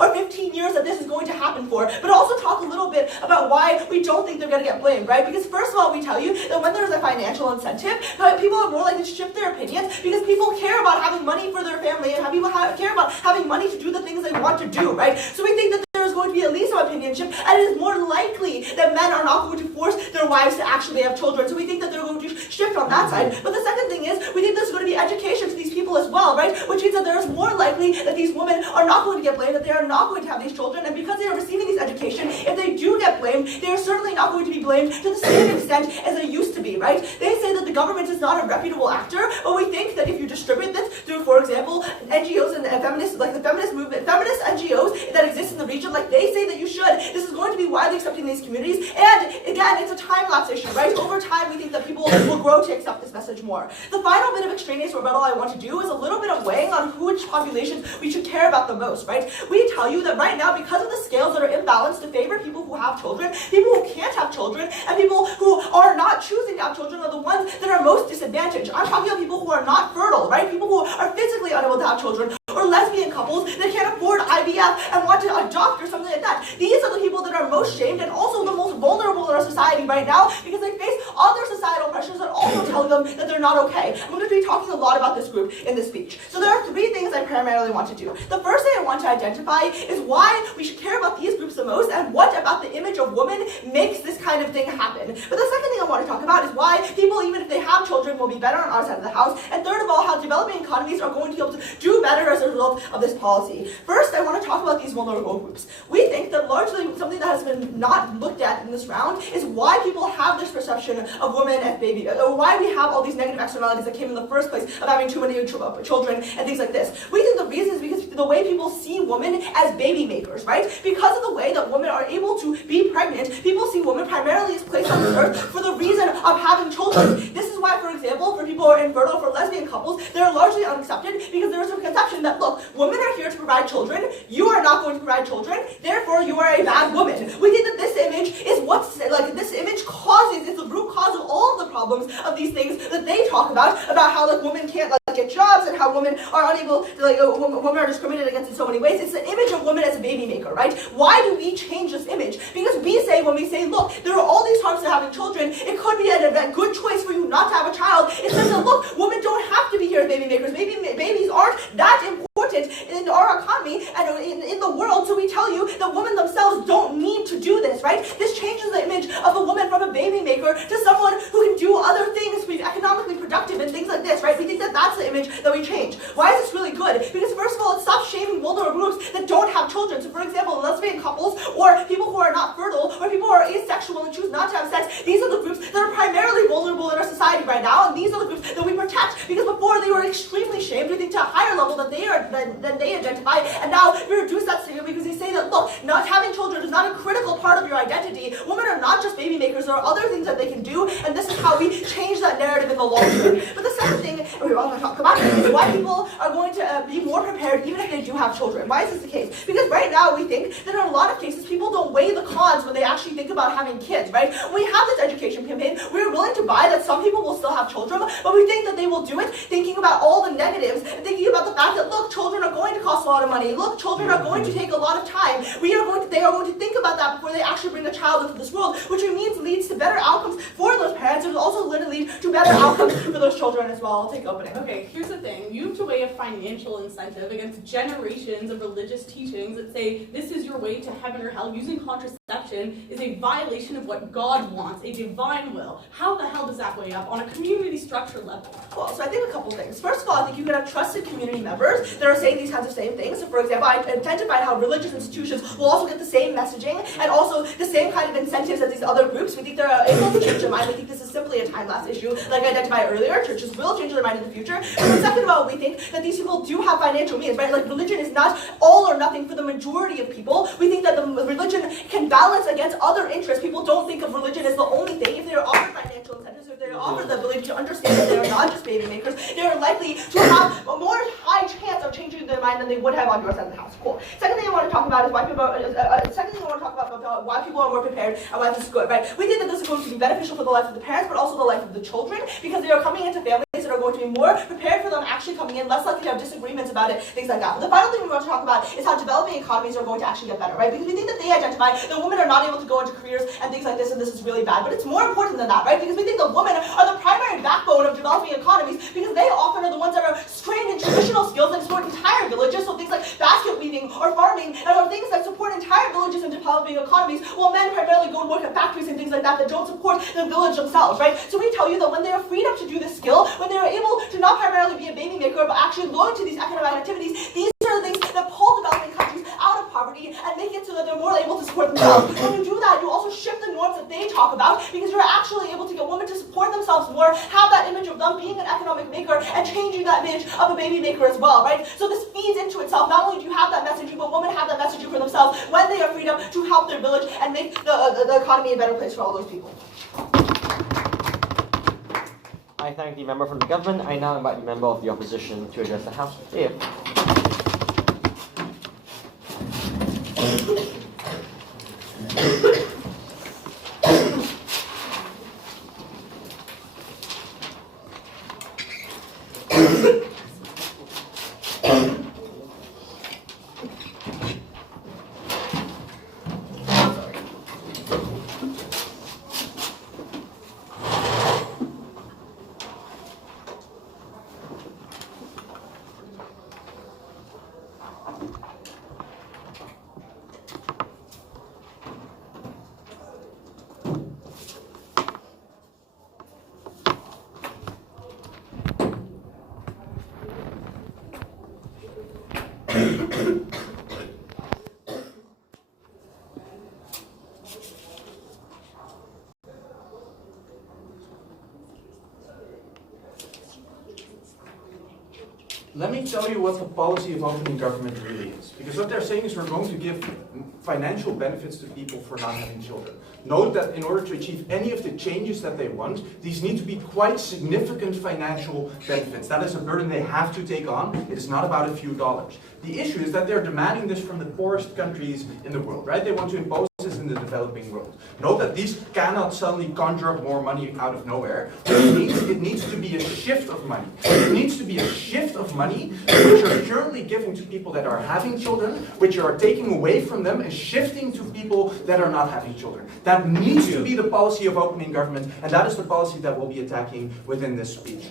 or 15 years that this is going to happen for. But also talk a little bit about why we don't think they're going to get blamed, right? Because first of all, we tell you that when there's a financial incentive, people are more likely to shift their opinions because people care about having money for their family and people care about having money to do the things they want to do, right? So we think that there's going to be at least some opinion shift, and it is more likely that men are not going to force their wives to actually have children. So we think that they're going to shift on that side. But the second thing is, we think there's going to be education to these people as well, right? Which means that there's more likely that these women are not going to get blamed, that they are not going to have these children, and because they are receiving this education, if they do get blamed, they are certainly not going to be blamed to the same extent as they used to be, right? They say that the government is not a reputable actor, but we think that if you distribute this through, for example, NGOs and feminists, like the feminist movement, feminist NGOs that exist in the region, like they say that you should, this is going to be widely accepted in these communities, and again, it's a time-lapse issue, right? Over time, we think that people will grow to accept this message more. The final bit of extraneous rebuttal I want to do is a little bit of weighing on which populations we should care about the most, right? We tell you that right now, because of the scales that are imbalanced to favor people who have children, people who can't have children, and people who are not choosing to have children are the ones that are most disadvantaged. I'm talking about people who are not fertile, right? People who are physically unable to have children, or lesbian couples that can't afford IVF and want to adopt or something like that. These are the people that are most shamed and also the most vulnerable in our society right now because they face other societal pressures that also tell them that they're not okay. I'm going to be talking a lot about this group in this speech. So there are three things I primarily want to do. The first thing I want to identify is why we should care about these groups the most and what about the image of women makes this kind of thing happen. But the second thing I want to talk about is why people, even if they have children, will be better on our side of the house. And third of all, how developing economies are going to be able to do better as a result of this policy. First, I want to talk about these vulnerable groups. We think that largely something that has been not looked at in this round is why people have this perception of women as baby, or why we have all these negative externalities that came in the first place of having too many children and things like this. We think the reason is because the way people see women as baby makers, right? Because of the way that women are able to be pregnant, people see women primarily as placed on this earth for the reason of having children. This is why, for example, for people who are infertile, for lesbian couples, they're largely unaccepted because there is a conception that, look, women are here to provide children, you are not going to provide children, therefore you are a bad woman. We think that this image is what's, like, this image causes, it's the root cause of all of the problems of these things that they talk about how, like, women can't, like, get jobs and how women are unable to, like, women are discriminated against in so many ways. It's the image of women as a baby maker, right? Why do we change this image? Because we say, when we say, look, there are all these harms to having children, it could be a good choice for you not to have a child. It says that, look, women don't have to be here as baby makers. Babies aren't that important in our economy and in the world, so we tell you that women themselves don't need to do this, right? This changes the image of a woman from a baby maker to someone who can do other things, be economically productive and things like this, right? We think that that's the image that we change. Why is this really good? Because first of all, it stops shaming vulnerable groups that don't have children. So for example, lesbian couples or people who are not fertile or people who are asexual and choose not to have sex, these are the groups that are primarily vulnerable in our society right now, and these are the groups that we protect because before they were extremely shamed, we think to a higher level that they identify, and now we reduce that stigma because they say that, look, not having children is not a critical part of your identity. Women are not just baby makers, there are other things that they can do, and this is how we change that narrative in the long term. But the second thing we want to talk about is why people are going to be more prepared even if they do have children. Why is this the case? Because right now we think that in a lot of cases people don't weigh the cons when they actually think about having kids, right? When we have this education campaign, we're willing to buy that some people will still have children, but we think that they will do it thinking about all the negatives and thinking about the fact that, look, children are going to cost a lot of money. Look, children are going to take a lot of time. They are going to think about that before they actually bring a child into this world, which means leads to better outcomes for those parents. It will also literally lead to better outcomes for those children as well. I'll take opening. Okay, here's the thing. You have to weigh a financial incentive against generations of religious teachings that say this is your way to heaven or hell. child using contraception is a violation of what God wants, a divine will. How the hell does that weigh up on a community structure level? Well, so I think a couple things. First of all, I think you could have trusted community members that are saying these kinds of same things. So for example, I identified how religious institutions will also get the same messaging and also the same kind of incentives as these other groups. We think they're able to change their mind. We think this is simply a time-lapse issue. Like I identified earlier, churches will change their mind in the future. And second of all, we think that these people do have financial means, right? Like religion is not all or nothing for the majority of people. We think that the religion can balance against other interests. People don't think of religion as the only thing. If they're offered financial incentives, if they're offered the ability to understand that they are not just baby makers, they're likely to have a more high chance of changing their mind than they would have on your side of the house. Cool. Second thing I want to talk about is why why people are more prepared and why this is good, right? We think that this is going to be beneficial for the life of the parents, but also the life of the children, because they are coming into families that are going to be more prepared for them actually coming in, less likely to have disagreements about it, things like that. But the final thing we want to talk about is how developing economies are going to actually get better, right? Because we think that they identify that women are not able to go into careers and things like this, and this is really bad. But it's more important than that, right? Because we think that women are the primary backbone of developing economies, because they often are the ones that are trained in traditional skills that support entire villages, so things like basket weaving or farming, and are things that support entire villages in developing economies, while men primarily go and work at factories and things like that that don't support the village themselves, right? So we tell you that when they are freed up to do this skill, when they are able to not primarily be a baby maker, but actually learn to these economic activities, these are the things that pull developing countries out of poverty and make it so that they're more able to support themselves. When you do that, you also shift the norms that they talk about, because you're actually able to get women to support themselves more, have that image of them being an economic maker, and changing that image of a baby maker as well, right? So this feeds into itself. Not only do you have that messaging, but women have that messaging for themselves when they are freed up to help their village and make the economy a better place for all those people. I thank the member from the government. I now invite the member of the opposition to address the House. Here. Let me tell you what the policy of opening government really is. Because what they're saying is we're going to give financial benefits to people for not having children. Note that in order to achieve any of the changes that they want, these need to be quite significant financial benefits. That is a burden they have to take on. It is not about a few dollars. The issue is that they're demanding this from the poorest countries in the world, right? They want to impose this in the developing world. Note that these cannot suddenly conjure up more money out of nowhere. It needs to be a shift of money. It needs to be a shift of money which you're currently giving to people that are having children, which you are taking away from them and shifting to people that are not having children. That needs to be the policy of opening government, and that is the policy that we'll be attacking within this speech.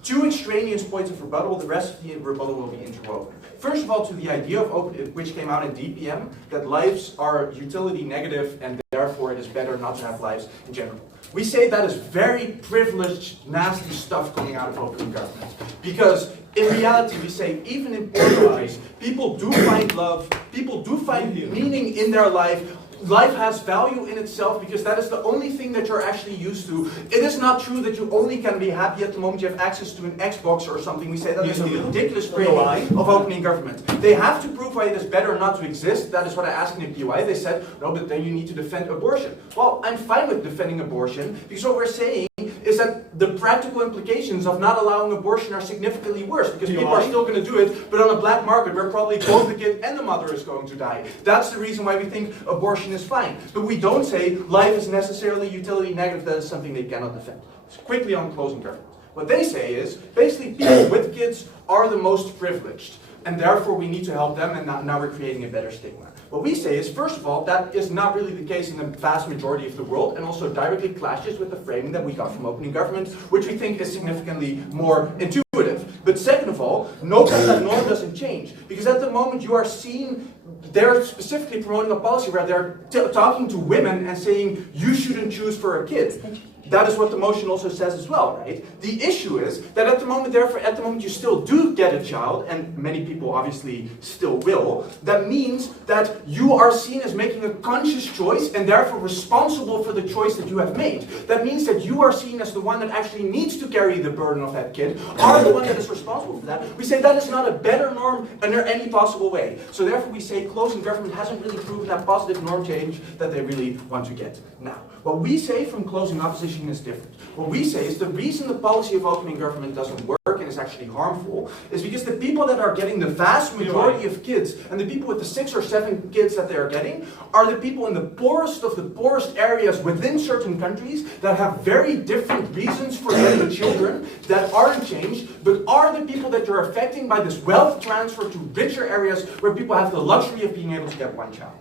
Two extraneous points of rebuttal, the rest of the rebuttal will be interwoven. First of all, to the idea of which came out in DPM, that lives are utility negative and therefore it is better not to have lives in general. We say that is very privileged, nasty stuff coming out of opening government. Because in reality, we say, even in poor countries, people do find love, people do find meaning in their life. Life has value in itself because that is the only thing that you're actually used to. It is not true that you only can be happy at the moment you have access to an Xbox or something. We say that is a ridiculous framing of opening government. They have to prove why it is better not to exist. That is what I asked in the POI. They said, no, but then you need to defend abortion. Well, I'm fine with defending abortion because what we're saying is that the practical implications of not allowing abortion are significantly worse because people are still going to do it, but on a black market where probably both the kid and the mother is going to die. That's the reason why we think abortion is fine. But we don't say life is necessarily utility negative. That is something they cannot defend. Quickly on closing government. What they say is, basically people with kids are the most privileged, and therefore we need to help them, and now we're creating a better stigma. What we say is, first of all, that is not really the case in the vast majority of the world, and also directly clashes with the framing that we got from opening government, which we think is significantly more intuitive. But second of all, note that that norm doesn't change, because at the moment you are seen, they're specifically promoting a policy where they're talking to women and saying, you shouldn't choose for a kid. That is what the motion also says as well, right? The issue is that at the moment, therefore, at the moment you still do get a child, and many people obviously still will, that means that you are seen as making a conscious choice and therefore responsible for the choice that you have made. That means that you are seen as the one that actually needs to carry the burden of that kid, are the one that is responsible for that. We say that is not a better norm under any possible way. So therefore we say closing government hasn't really proven that positive norm change that they really want to get. Now, what we say from closing opposition is different. What we say is the reason the policy of opening government doesn't work and is actually harmful is because the people that are getting the vast majority of kids and the people with the 6 or 7 kids that they are getting are the people in the poorest of the poorest areas within certain countries that have very different reasons for getting children that aren't changed, but are the people that you're affecting by this wealth transfer to richer areas where people have the luxury of being able to get one child.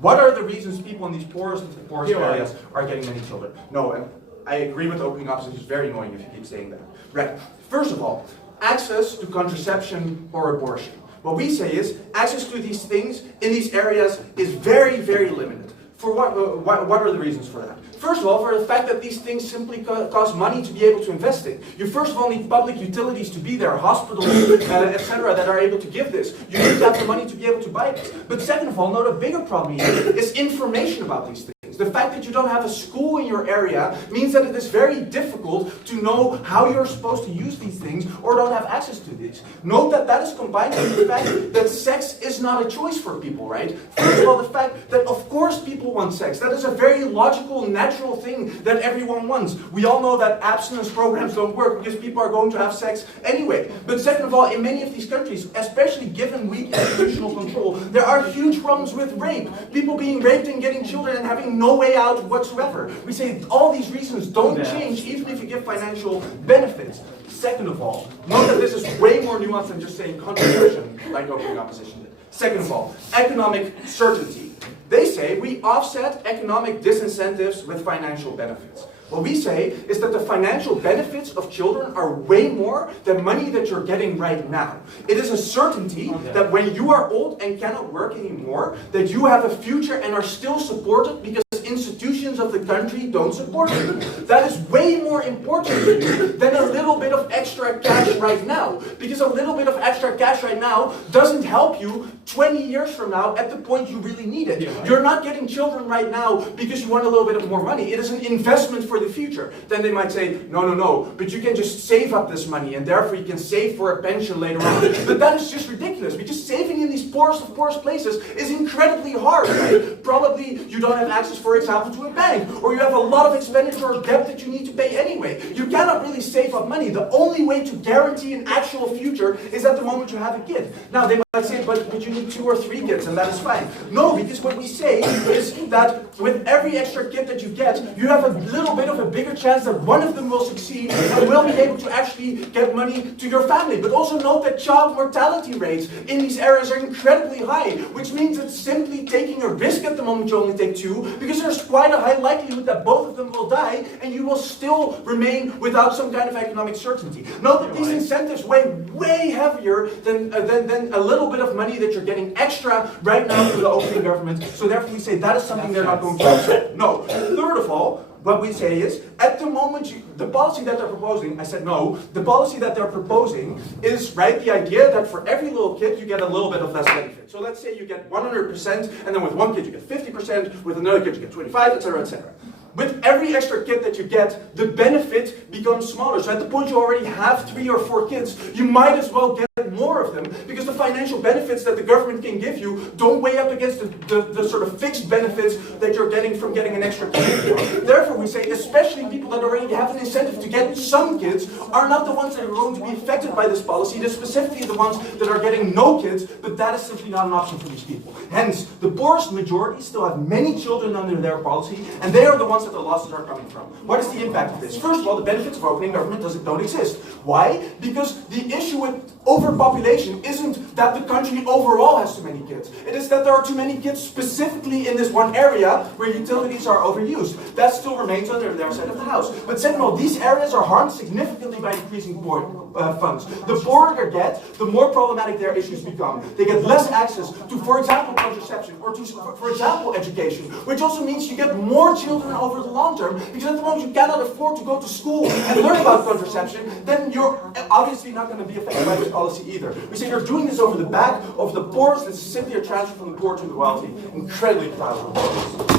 What are the reasons people in these poorest of the poorest areas are getting many children? No, and I agree with opening opposition. It's very annoying if you keep saying that. Right. First of all, access to contraception or abortion. What we say is access to these things in these areas is very, very limited. For what are the reasons for that? First of all, for the fact that these things simply cost money to be able to invest in. You first of all need public utilities to be there, hospitals, etc., that are able to give this. You need to have the money to be able to buy this. But second of all, not a bigger problem here is information about these things. The fact that you don't have a school in your area means that it is very difficult to know how you're supposed to use these things or don't have access to these. Note that that is combined with the fact that sex is not a choice for people, right? First of all, the fact that of course people want sex. That is a very logical, natural thing that everyone wants. We all know that abstinence programs don't work because people are going to have sex anyway. But second of all, in many of these countries, especially given weak institutional control, there are huge problems with rape. People being raped and getting children and having no way out whatsoever. We say all these reasons don't change even if you give financial benefits. Second of all, note that this is way more nuanced than just saying contraception like opening opposition did. Second of all, economic certainty. They say we offset economic disincentives with financial benefits. What we say is that the financial benefits of children are way more than money that you're getting right now. It is a certainty that when you are old and cannot work anymore, that you have a future and are still supported because institutions of the country don't support you. That is way more important to you than a little bit of extra cash right now. Because a little bit of extra cash right now doesn't help you 20 years from now at the point you really need it. You're not getting children right now because you want a little bit of more money. It is an investment for the future. Then they might say, no, but you can just save up this money and therefore you can save for a pension later on. But that is just ridiculous because saving in these poorest of poorest places is incredibly hard, right? Probably you don't have access, for example, to a bank, or you have a lot of expenditure or debt that you need to pay anyway. You cannot really save up money. The only way to guarantee an actual future is at the moment you have a kid. Now they might say, but you need 2 or 3 kids and that is fine. No, because what we say is that with every extra kid that you get, you have a little bit of a bigger chance that one of them will succeed and will be able to actually get money to your family. But also note that child mortality rates in these areas are incredibly high, which means it's simply taking a risk at the moment you only take 2, because there's quite a high likelihood that both of them will die and you will still remain without some kind of economic certainty. Note that these incentives weigh way heavier than a little bit of money that you're getting extra right now from the opening government. So therefore we say that is something they're not going to offset. No. Third of all, what we say is, at the moment, the policy that they're proposing, I said no, the policy that they're proposing is, right, the idea that for every little kid you get a little bit of less benefit. So let's say you get 100%, and then with one kid you get 50%, with another kid you get 25%, etc., etc. With every extra kid that you get, the benefit becomes smaller. So at the point you already have 3 or 4 kids, you might as well get more of them, because the financial benefits that the government can give you don't weigh up against the sort of fixed benefits that you're getting from getting an extra kid. Therefore we say, especially people that already have an incentive to get some kids are not the ones that are going to be affected by this policy. They're specifically the ones that are getting no kids, but that is simply not an option for these people. Hence, the poorest majority still have many children under their policy, and they are the ones that the losses are coming from. What is the impact of this? First of all, the benefits of opening government don't exist. Why? Because the issue with overpopulation isn't that the country overall has too many kids. It is that there are too many kids specifically in this one area where utilities are overused. That still remains on their side of the house. But second of all, these areas are harmed significantly by decreasing funds. The poorer they get, the more problematic their issues become. They get less access to, for example, contraception, or to, for example, education, which also means you get more children over the long term, because at the moment you cannot afford to go to school and learn about contraception, then you're obviously not going to be affected by this policy either. We say you're doing this over the back of the poorest. This is simply a transfer from the poor to the wealthy. Incredibly proud of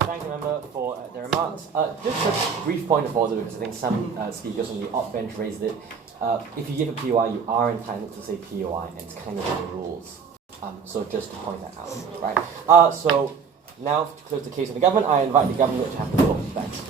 Thank you, member, for the remarks. Just a brief point of order, because I think some speakers on the off bench raised it. If you give a POI, you are entitled to say POI, and it's kind of in the rules. So just to point that out, right? So now to close the case of the government, I invite the government to have the floor. Thanks.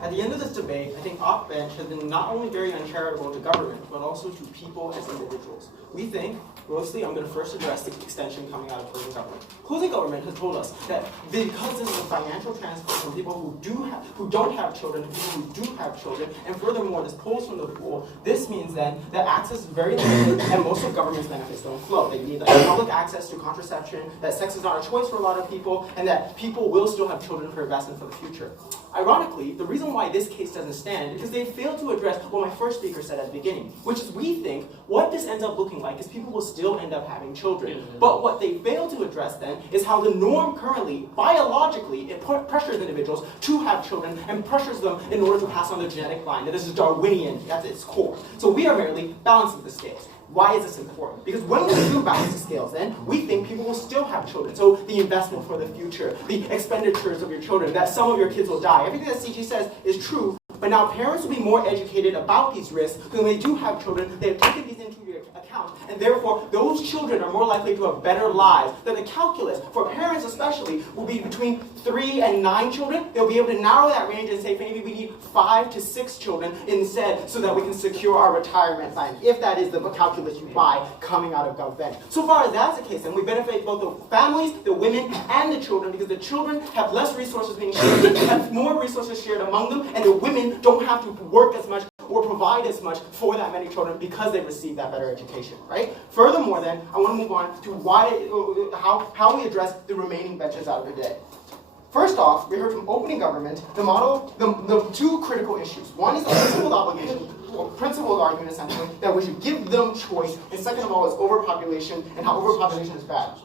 At the end of this debate, I think off-bench has been not only very uncharitable to government, but also to people as individuals. We think, mostly, I'm going to first address the extension coming out of closing government. Closing government has told us that because this is a financial transfer from people who don't have children to people who do have children, and furthermore, this pulls from the pool, this means then that access is very limited, and most of government's benefits don't flow. They need public access to contraception, that sex is not a choice for a lot of people, and that people will still have children for investment for the future. Ironically, the reason why this case doesn't stand is because they failed to address what my first speaker said at the beginning, which is we think what this ends up looking like is people will still end up having children. But what they fail to address then is how the norm currently, biologically, it pressures individuals to have children and pressures them in order to pass on their genetic line. That this is Darwinian at its core. So we are merely balancing the scales. Why is this important? Because when we do balance the scales, then we think people will still have children. So the investment for the future, the expenditures of your children, that some of your kids will die. Everything that CG says is true, but now parents will be more educated about these risks because when they do have children, they have taken these into account, and therefore those children are more likely to have better lives. Then the calculus, for parents especially, will be between 3 and 9 children. They'll be able to narrow that range and say maybe we need 5 to 6 children instead so that we can secure our retirement plan, if that is the calculus you buy coming out of GovBench. So far as that's the case, then we benefit both the families, the women, and the children, because the children have less resources being shared, have more resources shared among them, and the women don't have to work as much or provide as much for that many children because they receive that better education, right? Furthermore then, I want to move on to how we address the remaining benches out of the day. First off, we heard from opening government the two critical issues. One is the principled obligation, or principled argument essentially, that we should give them choice, and second of all is overpopulation and how overpopulation is bad.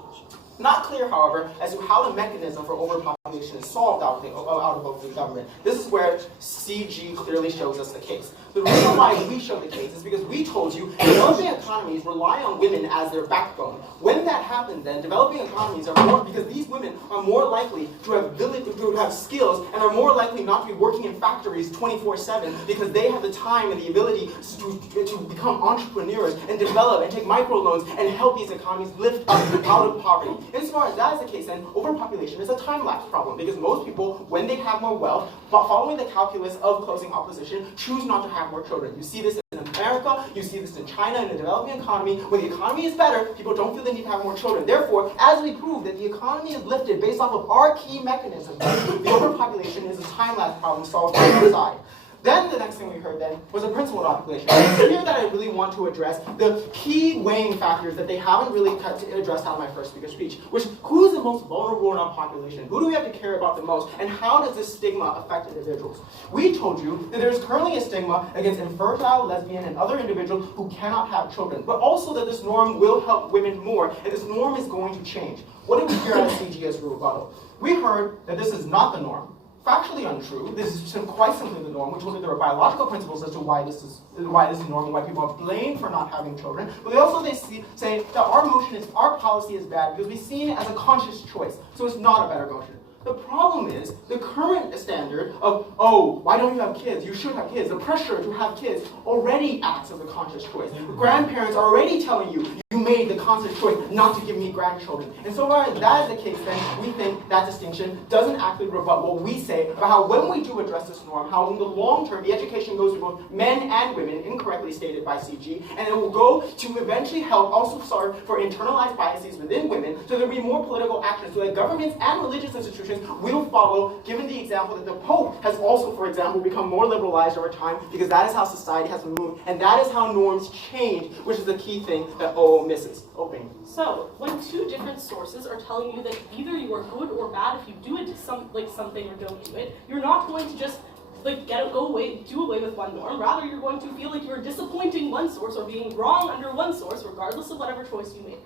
Not clear, however, as to how the mechanism for overpopulation is solved out of opening government. This is where CG clearly shows us the case. The reason why we show the case is because we told you developing economies rely on women as their backbone. When that happens, then developing economies are more, because these women are more likely to have skills and are more likely not to be working in factories 24/7 because they have the time and the ability to become entrepreneurs and develop and take microloans and help these economies lift up out of poverty. As far as that is the case, then overpopulation is a time-lapse problem because most people, when they have more wealth, but following the calculus of closing opposition, choose not to have more children. You see this in America, you see this in China, in the developing economy. When the economy is better, people don't feel the need to have more children. Therefore, as we prove that the economy is lifted based off of our key mechanisms, the overpopulation is a time-lapse problem solved by our side. Then the next thing we heard then was a principled population. It's here that I really want to address the key weighing factors that they haven't really addressed out of my first speaker speech, which who's the most vulnerable in our population? Who do we have to care about the most? And how does this stigma affect individuals? We told you that there's currently a stigma against infertile, lesbian, and other individuals who cannot have children, but also that this norm will help women more, and this norm is going to change. What did we hear out of CGS rebuttal? We heard that this is not the norm. Factually untrue. This is quite simply the norm. We told you there are biological principles as to why this is normal, why people are blamed for not having children. But they say that our policy is bad because we see it as a conscious choice. So it's not a better motion. The problem is the current standard of, oh, why don't you have kids? You should have kids. The pressure to have kids already acts as a conscious choice. Grandparents are already telling you, you made the conscious choice not to give me grandchildren. And so far as that is the case, then we think that distinction doesn't actually rebut what we say about how when we do address this norm, how in the long term the education goes to both men and women, incorrectly stated by CG, and it will go to eventually help also serve for internalized biases within women, so there will be more political action, so that governments and religious institutions will follow, given the example that the Pope has also, for example, become more liberalized over time, because that is how society has moved, and that is how norms change, which is the key thing that OO misses. Open. So, when two different sources are telling you that either you are good or bad if you do it something or don't do it, you're not going to just do away with one norm. Rather, you're going to feel like you're disappointing one source or being wrong under one source, regardless of whatever choice you make.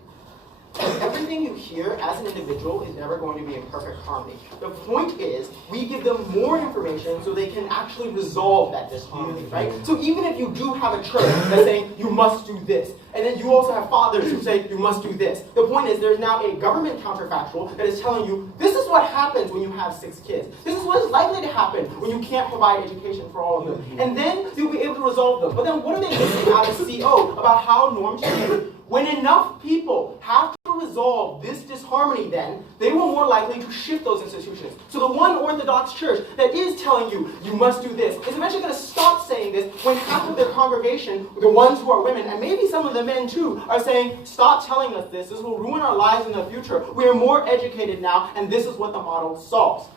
Everything you hear as an individual is never going to be in perfect harmony. The point is, we give them more information so they can actually resolve that disharmony, right? So even if you do have a church that's saying, you must do this, and then you also have fathers who say, you must do this. The point is, there's now a government counterfactual that is telling you, this is what happens when you have 6 kids. This is what is likely to happen when you can't provide education for all of them. And then you'll be able to resolve them. But then what are they missing out of CO about how norms change? When enough people have to resolve this disharmony, then they were more likely to shift those institutions. So the one Orthodox church that is telling you, you must do this, is eventually going to stop saying this when half of their congregation, the ones who are women, and maybe some of the men too, are saying, stop telling us this will ruin our lives in the future. We are more educated now, and this is what the model solves.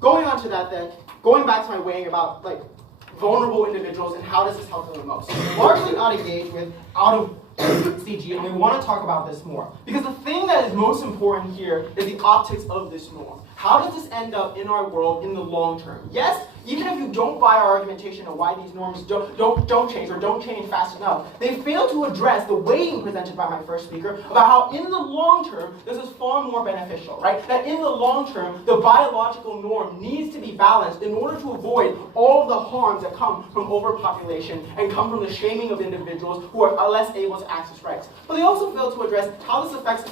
Going on to that then, going back to my weighing about vulnerable individuals and how does this help them the most. Largely not engaged with out of CG, and we want to talk about this more. Because the thing that is most important here is the optics of this norm. How does this end up in our world in the long term? Yes, even if you don't buy our argumentation of why these norms don't change or don't change fast enough, they fail to address the weighting presented by my first speaker about how in the long term this is far more beneficial, right? That in the long term the biological norm needs to be balanced in order to avoid all of the harms that come from overpopulation and come from the shaming of individuals who are less able to access rights. But they also fail to address how this affects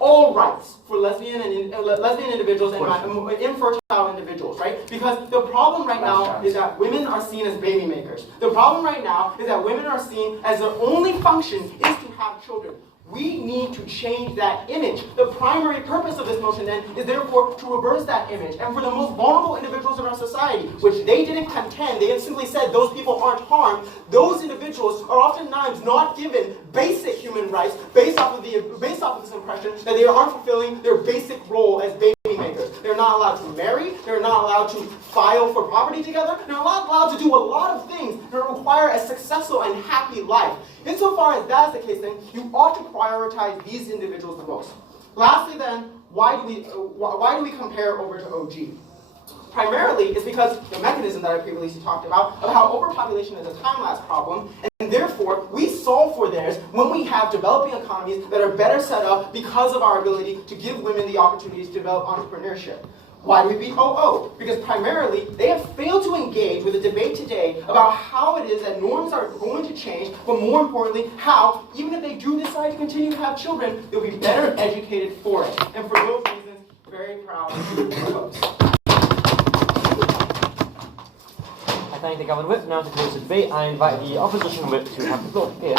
all rights for lesbian individuals and infertile individuals, right? Because the problem right now is that women are seen as baby makers. The problem right now is that women are seen as their only function is to have children. We need to change that image. The primary purpose of this motion then is therefore to reverse that image. And for the most vulnerable individuals in our society, which they didn't contend, they have simply said those people aren't harmed, those individuals are oftentimes not given basic human rights based off of this impression that they aren't fulfilling their basic role as baby makers. They're not allowed to marry, they're not allowed to file for property together, they're not allowed to do a lot of things that require a successful and happy life. Insofar as that's the case, then you ought to prioritize these individuals the most. Lastly then, why do we compare over to OG? Primarily, it's because the mechanism that I previously talked about of how overpopulation is a time-lapse problem, and therefore we solve for theirs when we have developing economies that are better set up because of our ability to give women the opportunities to develop entrepreneurship. Why do we beat OO? Because primarily, they have failed to engage with the debate today about how it is that norms are going to change, but more importantly, how, even if they do decide to continue to have children, they'll be better educated for it. And for those reasons, very proud to propose. I thank the Government Whip. Now to close the debate, I invite the Opposition Whip to have the floor. Here.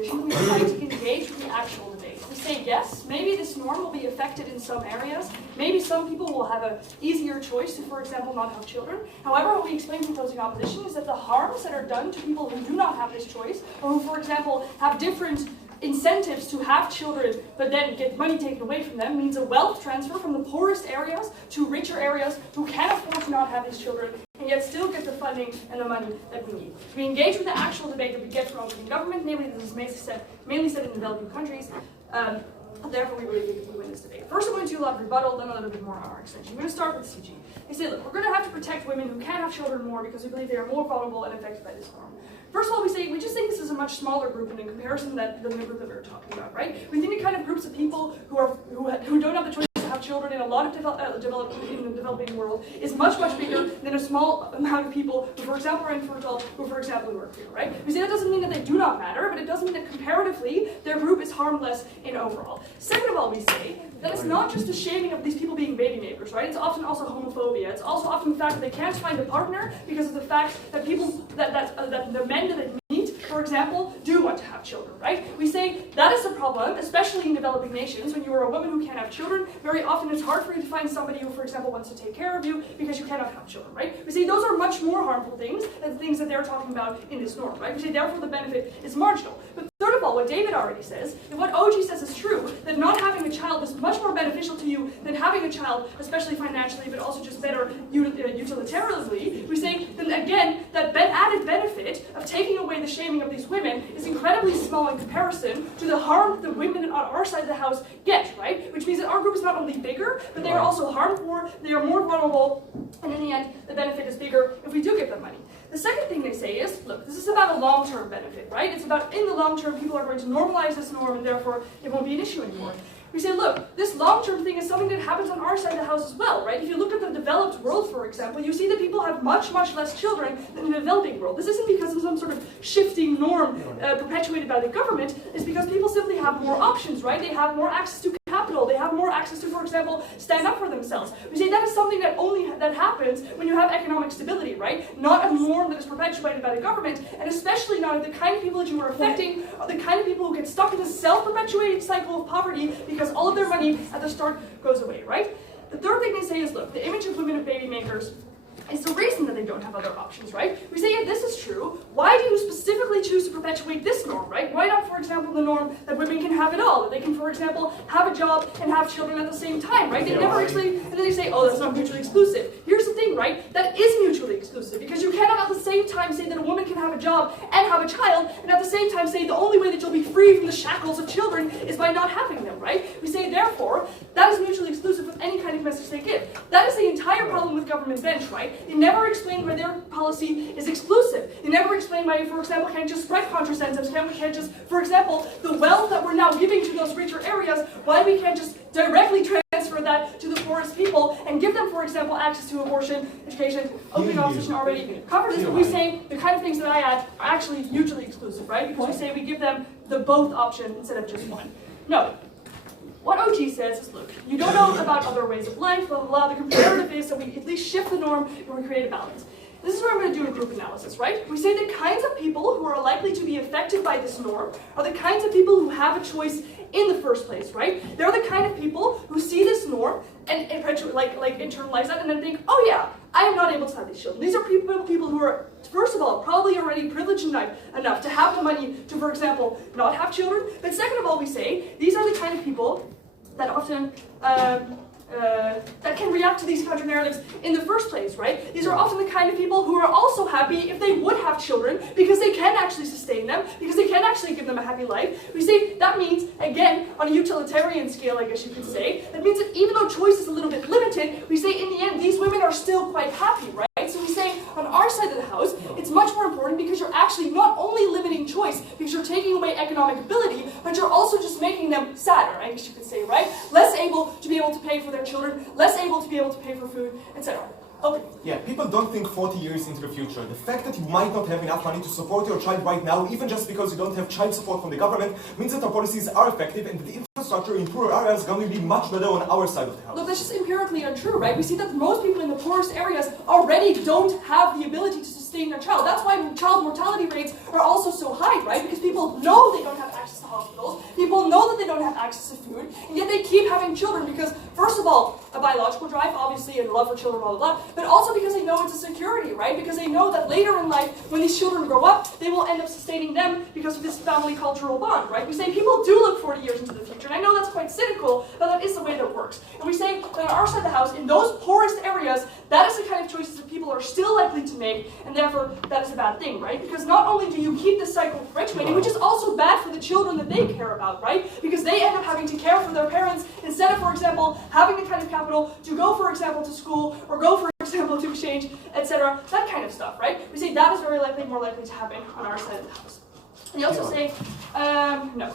We try to engage with the actual debate. We say, yes, maybe this norm will be affected in some areas. Maybe some people will have an easier choice to, for example, not have children. However, what we explain to opposing opposition is that the harms that are done to people who do not have this choice, or who, for example, have different incentives to have children but then get money taken away from them, means a wealth transfer from the poorest areas to richer areas who can afford to not have these children and yet still get the funding and the money that we need. We engage with the actual debate that we get from the government, namely this is mainly said in developing countries. Therefore, we really think we win this debate. First, I'm going to do a lot of rebuttal, then a little bit more on our extension. I'm going to start with CG. They say, look, we're going to have to protect women who can't have children more because we believe they are more vulnerable and affected by this norm. First of all, we say we just think this is a much smaller group in comparison than the group that we were talking about, right? We think the kind of groups of people who don't have the choice to have children in a lot of in the developing world is much, much bigger than a small amount of people who, for example, are infertile, who, for example, work here, right? We say that doesn't mean that they do not matter, but it does mean that comparatively, their group is harmless in overall. Second of all, we say that it's not just a shaming of these people being baby makers, right? It's often also homophobia. It's also often the fact that they can't find a partner because of the fact that that the men that they meet, for example, do want to have children, right? We say that is a problem, especially in developing nations. When you are a woman who can't have children, very often it's hard for you to find somebody who, for example, wants to take care of you because you cannot have children, right? We say those are much more harmful things than the things that they're talking about in this norm, right? We say therefore the benefit is marginal. But third of all, what David already says, and what OG says is true, that not having a child is much more beneficial to you than having a child, especially financially, but also just better utilitarianly. We say, then again, that added benefit of taking away the shaming of these women is incredibly small in comparison to the harm that the women on our side of the house get, right? Which means that our group is not only bigger, but they are also harmed more, they are more vulnerable, and in the end, the benefit is bigger if we do give them money. The second thing they say is, look, this is about a long-term benefit, right? It's about, in the long term, people are going to normalize this norm, and therefore, it won't be an issue anymore. We say, look, this long-term thing is something that happens on our side of the house as well, right? If you look at the developed world, for example, you see that people have much, much less children than in the developing world. This isn't because of some sort of shifting norm perpetuated by the government. It's because people simply have more options, right? They have more access to capital. They have more access to, for example, stand up for themselves. We say that is something that happens when you have economic stability, right? Not a norm that is perpetuated by the government, and especially not the kind of people that you are affecting are the kind of people who get stuck in a self-perpetuating cycle of poverty because all of their money at the start goes away, right? The third thing they say is, look, the image of women as baby makers is the reason that they don't have other options, right? We say if this is true, why do you specifically choose to perpetuate this norm, right? Why not, for example, the norm that women can have it all, that they can, for example, have a job and have children at the same time, right? They never explain, and then they say, oh, that's not mutually exclusive. Here's the thing, right? That is mutually exclusive, because you cannot at the same time say that a woman can have a job and have a child, and at the same time say the only way that you'll be free from the shackles of children is by not having them, right? We say, therefore, that is mutually exclusive with any kind of message they give. That is the entire problem with government bench, right? They never explain why their policy is exclusive. They never explain why you, for example, can't just spread contraceptives, can't just, for example, the wealth that we're now giving to those richer areas, why we can't just directly transfer that to the poorest people and give them, for example, access to abortion, education. Opening opposition already covers this, but we say the kind of things that I add are actually mutually exclusive, right? Because we say we give them the both option instead of just one. No. What OG says is, look, you don't know about other ways of life, blah, blah, blah. The comparative is that we at least shift the norm and we create a balance. This is what I'm going to do a group analysis, right? We say the kinds of people who are likely to be affected by this norm are the kinds of people who have a choice in the first place, right? They're the kind of people who see this norm and internalize that and then think, oh yeah, I am not able to have these children. These are people who are, first of all, probably already privileged enough to have the money to, for example, not have children. But second of all, we say, these are the kind of people that often that can react to these counter-narratives in the first place, right? These are often the kind of people who are also happy if they would have children because they can actually sustain them, because they can actually give them a happy life. We say that means, again, on a utilitarian scale, I guess you could say, that means that even though choice is a little bit limited, we say in the end, these women are still quite happy, right? So we say on our side of the house, it's much more important because you're actually not only limiting choice, because you're taking away economic ability, but you're also just making them sadder, I guess you could say, right? Less able to be able to pay for their children, less able to be able to pay for food, etc. Okay. Yeah, people don't think 40 years into the future. The fact that you might not have enough money to support your child right now, even just because you don't have child support from the government, means that our policies are effective and the infrastructure in poorer areas is going to be much better on our side of the house. Look, that's just empirically untrue, right? We see that most people in the poorest areas already don't have the ability to sustain their child. That's why child mortality rates are also so high, right? Because people know they don't have access to hospitals, people know that they don't have access to food, and yet they keep having children because, first of all, a biological drive, obviously, and love for children, blah, blah, blah, but also because they know it's a security, right? Because they know that later in life, when these children grow up, they will end up sustaining them because of this family cultural bond, right? We say people do look 40 years into the future, and I know that's quite cynical, but that is the way that it works. And we say that on our side of the house, in those poorest areas, that is the kind of choices that people are still likely to make, and therefore, that is a bad thing, right? Because not only do you keep this cycle perpetuating, which is also bad for the children that they care about, right? Because they end up having to care for their parents instead of, for example, having the kind of capital to go, for example, to school, or go, for example, to exchange, etc., that kind of stuff, right? We say that is very likely, more likely to happen on our side of the house. They also say, no.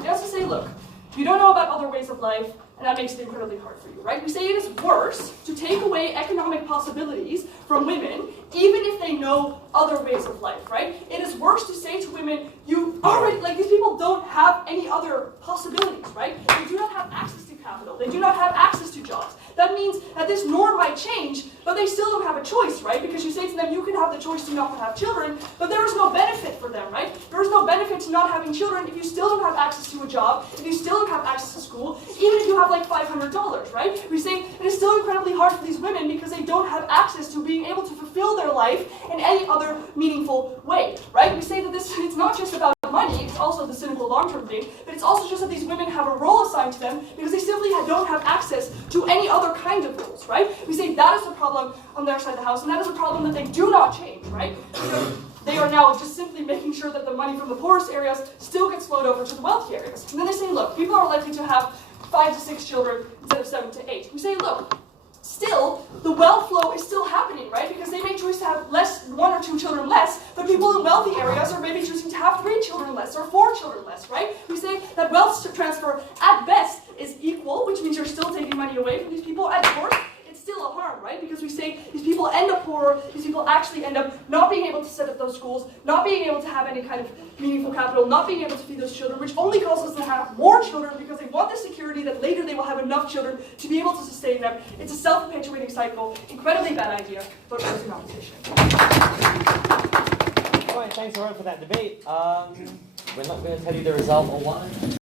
They also say, look, you don't know about other ways of life, and that makes it incredibly hard for you, right? We say it is worse to take away economic possibilities from women, even if they know other ways of life, right? It is worse to say to women, you already, like these people don't have any other possibilities, right? They do not have access to capital. They do not have access to jobs. That means that this norm might change, but they still don't have a choice, right? Because you say to them, you can have the choice to not have children, but there is no benefit for them, right? There is no benefit to not having children if you still don't have access to a job, if you still don't have access to school, even if you have like $500, right? We say it is still incredibly hard for these women because they don't have access to being able to fulfill their life in any other meaningful way, right? We say that it's not just about money, it's also the cynical long-term thing, but it's also just that these women have a role assigned to them because they simply don't have access to any other kind of roles, right? We say that is the problem on their side of the house, and that is a problem that they do not change, right? Because they are now just simply making sure that the money from the poorest areas still gets flowed over to the wealthy areas. And then they say, look, people are likely to have 5 to 6 children instead of 7 to 8. We say, look, still, the wealth flow is still happening, right? Because they may choose to have 1 or 2 children less, but people in wealthy areas are maybe choosing to have 3 children less or 4 children less, right? We say that wealth transfer at best is equal, which means you're still taking money away from these people. At worst, it's still a harm, right? Because we say these people end up poorer, these people actually end up not being able to set up those schools, not being able to have any kind of meaningful capital, not being able to feed those children, which only causes them to have more children because they want the security that later they will have enough children to be able to sustain them. It's a self-perpetuating cycle, incredibly bad idea, but closing opposition. All right, thanks everyone for that debate. We're not going to tell you the result or why.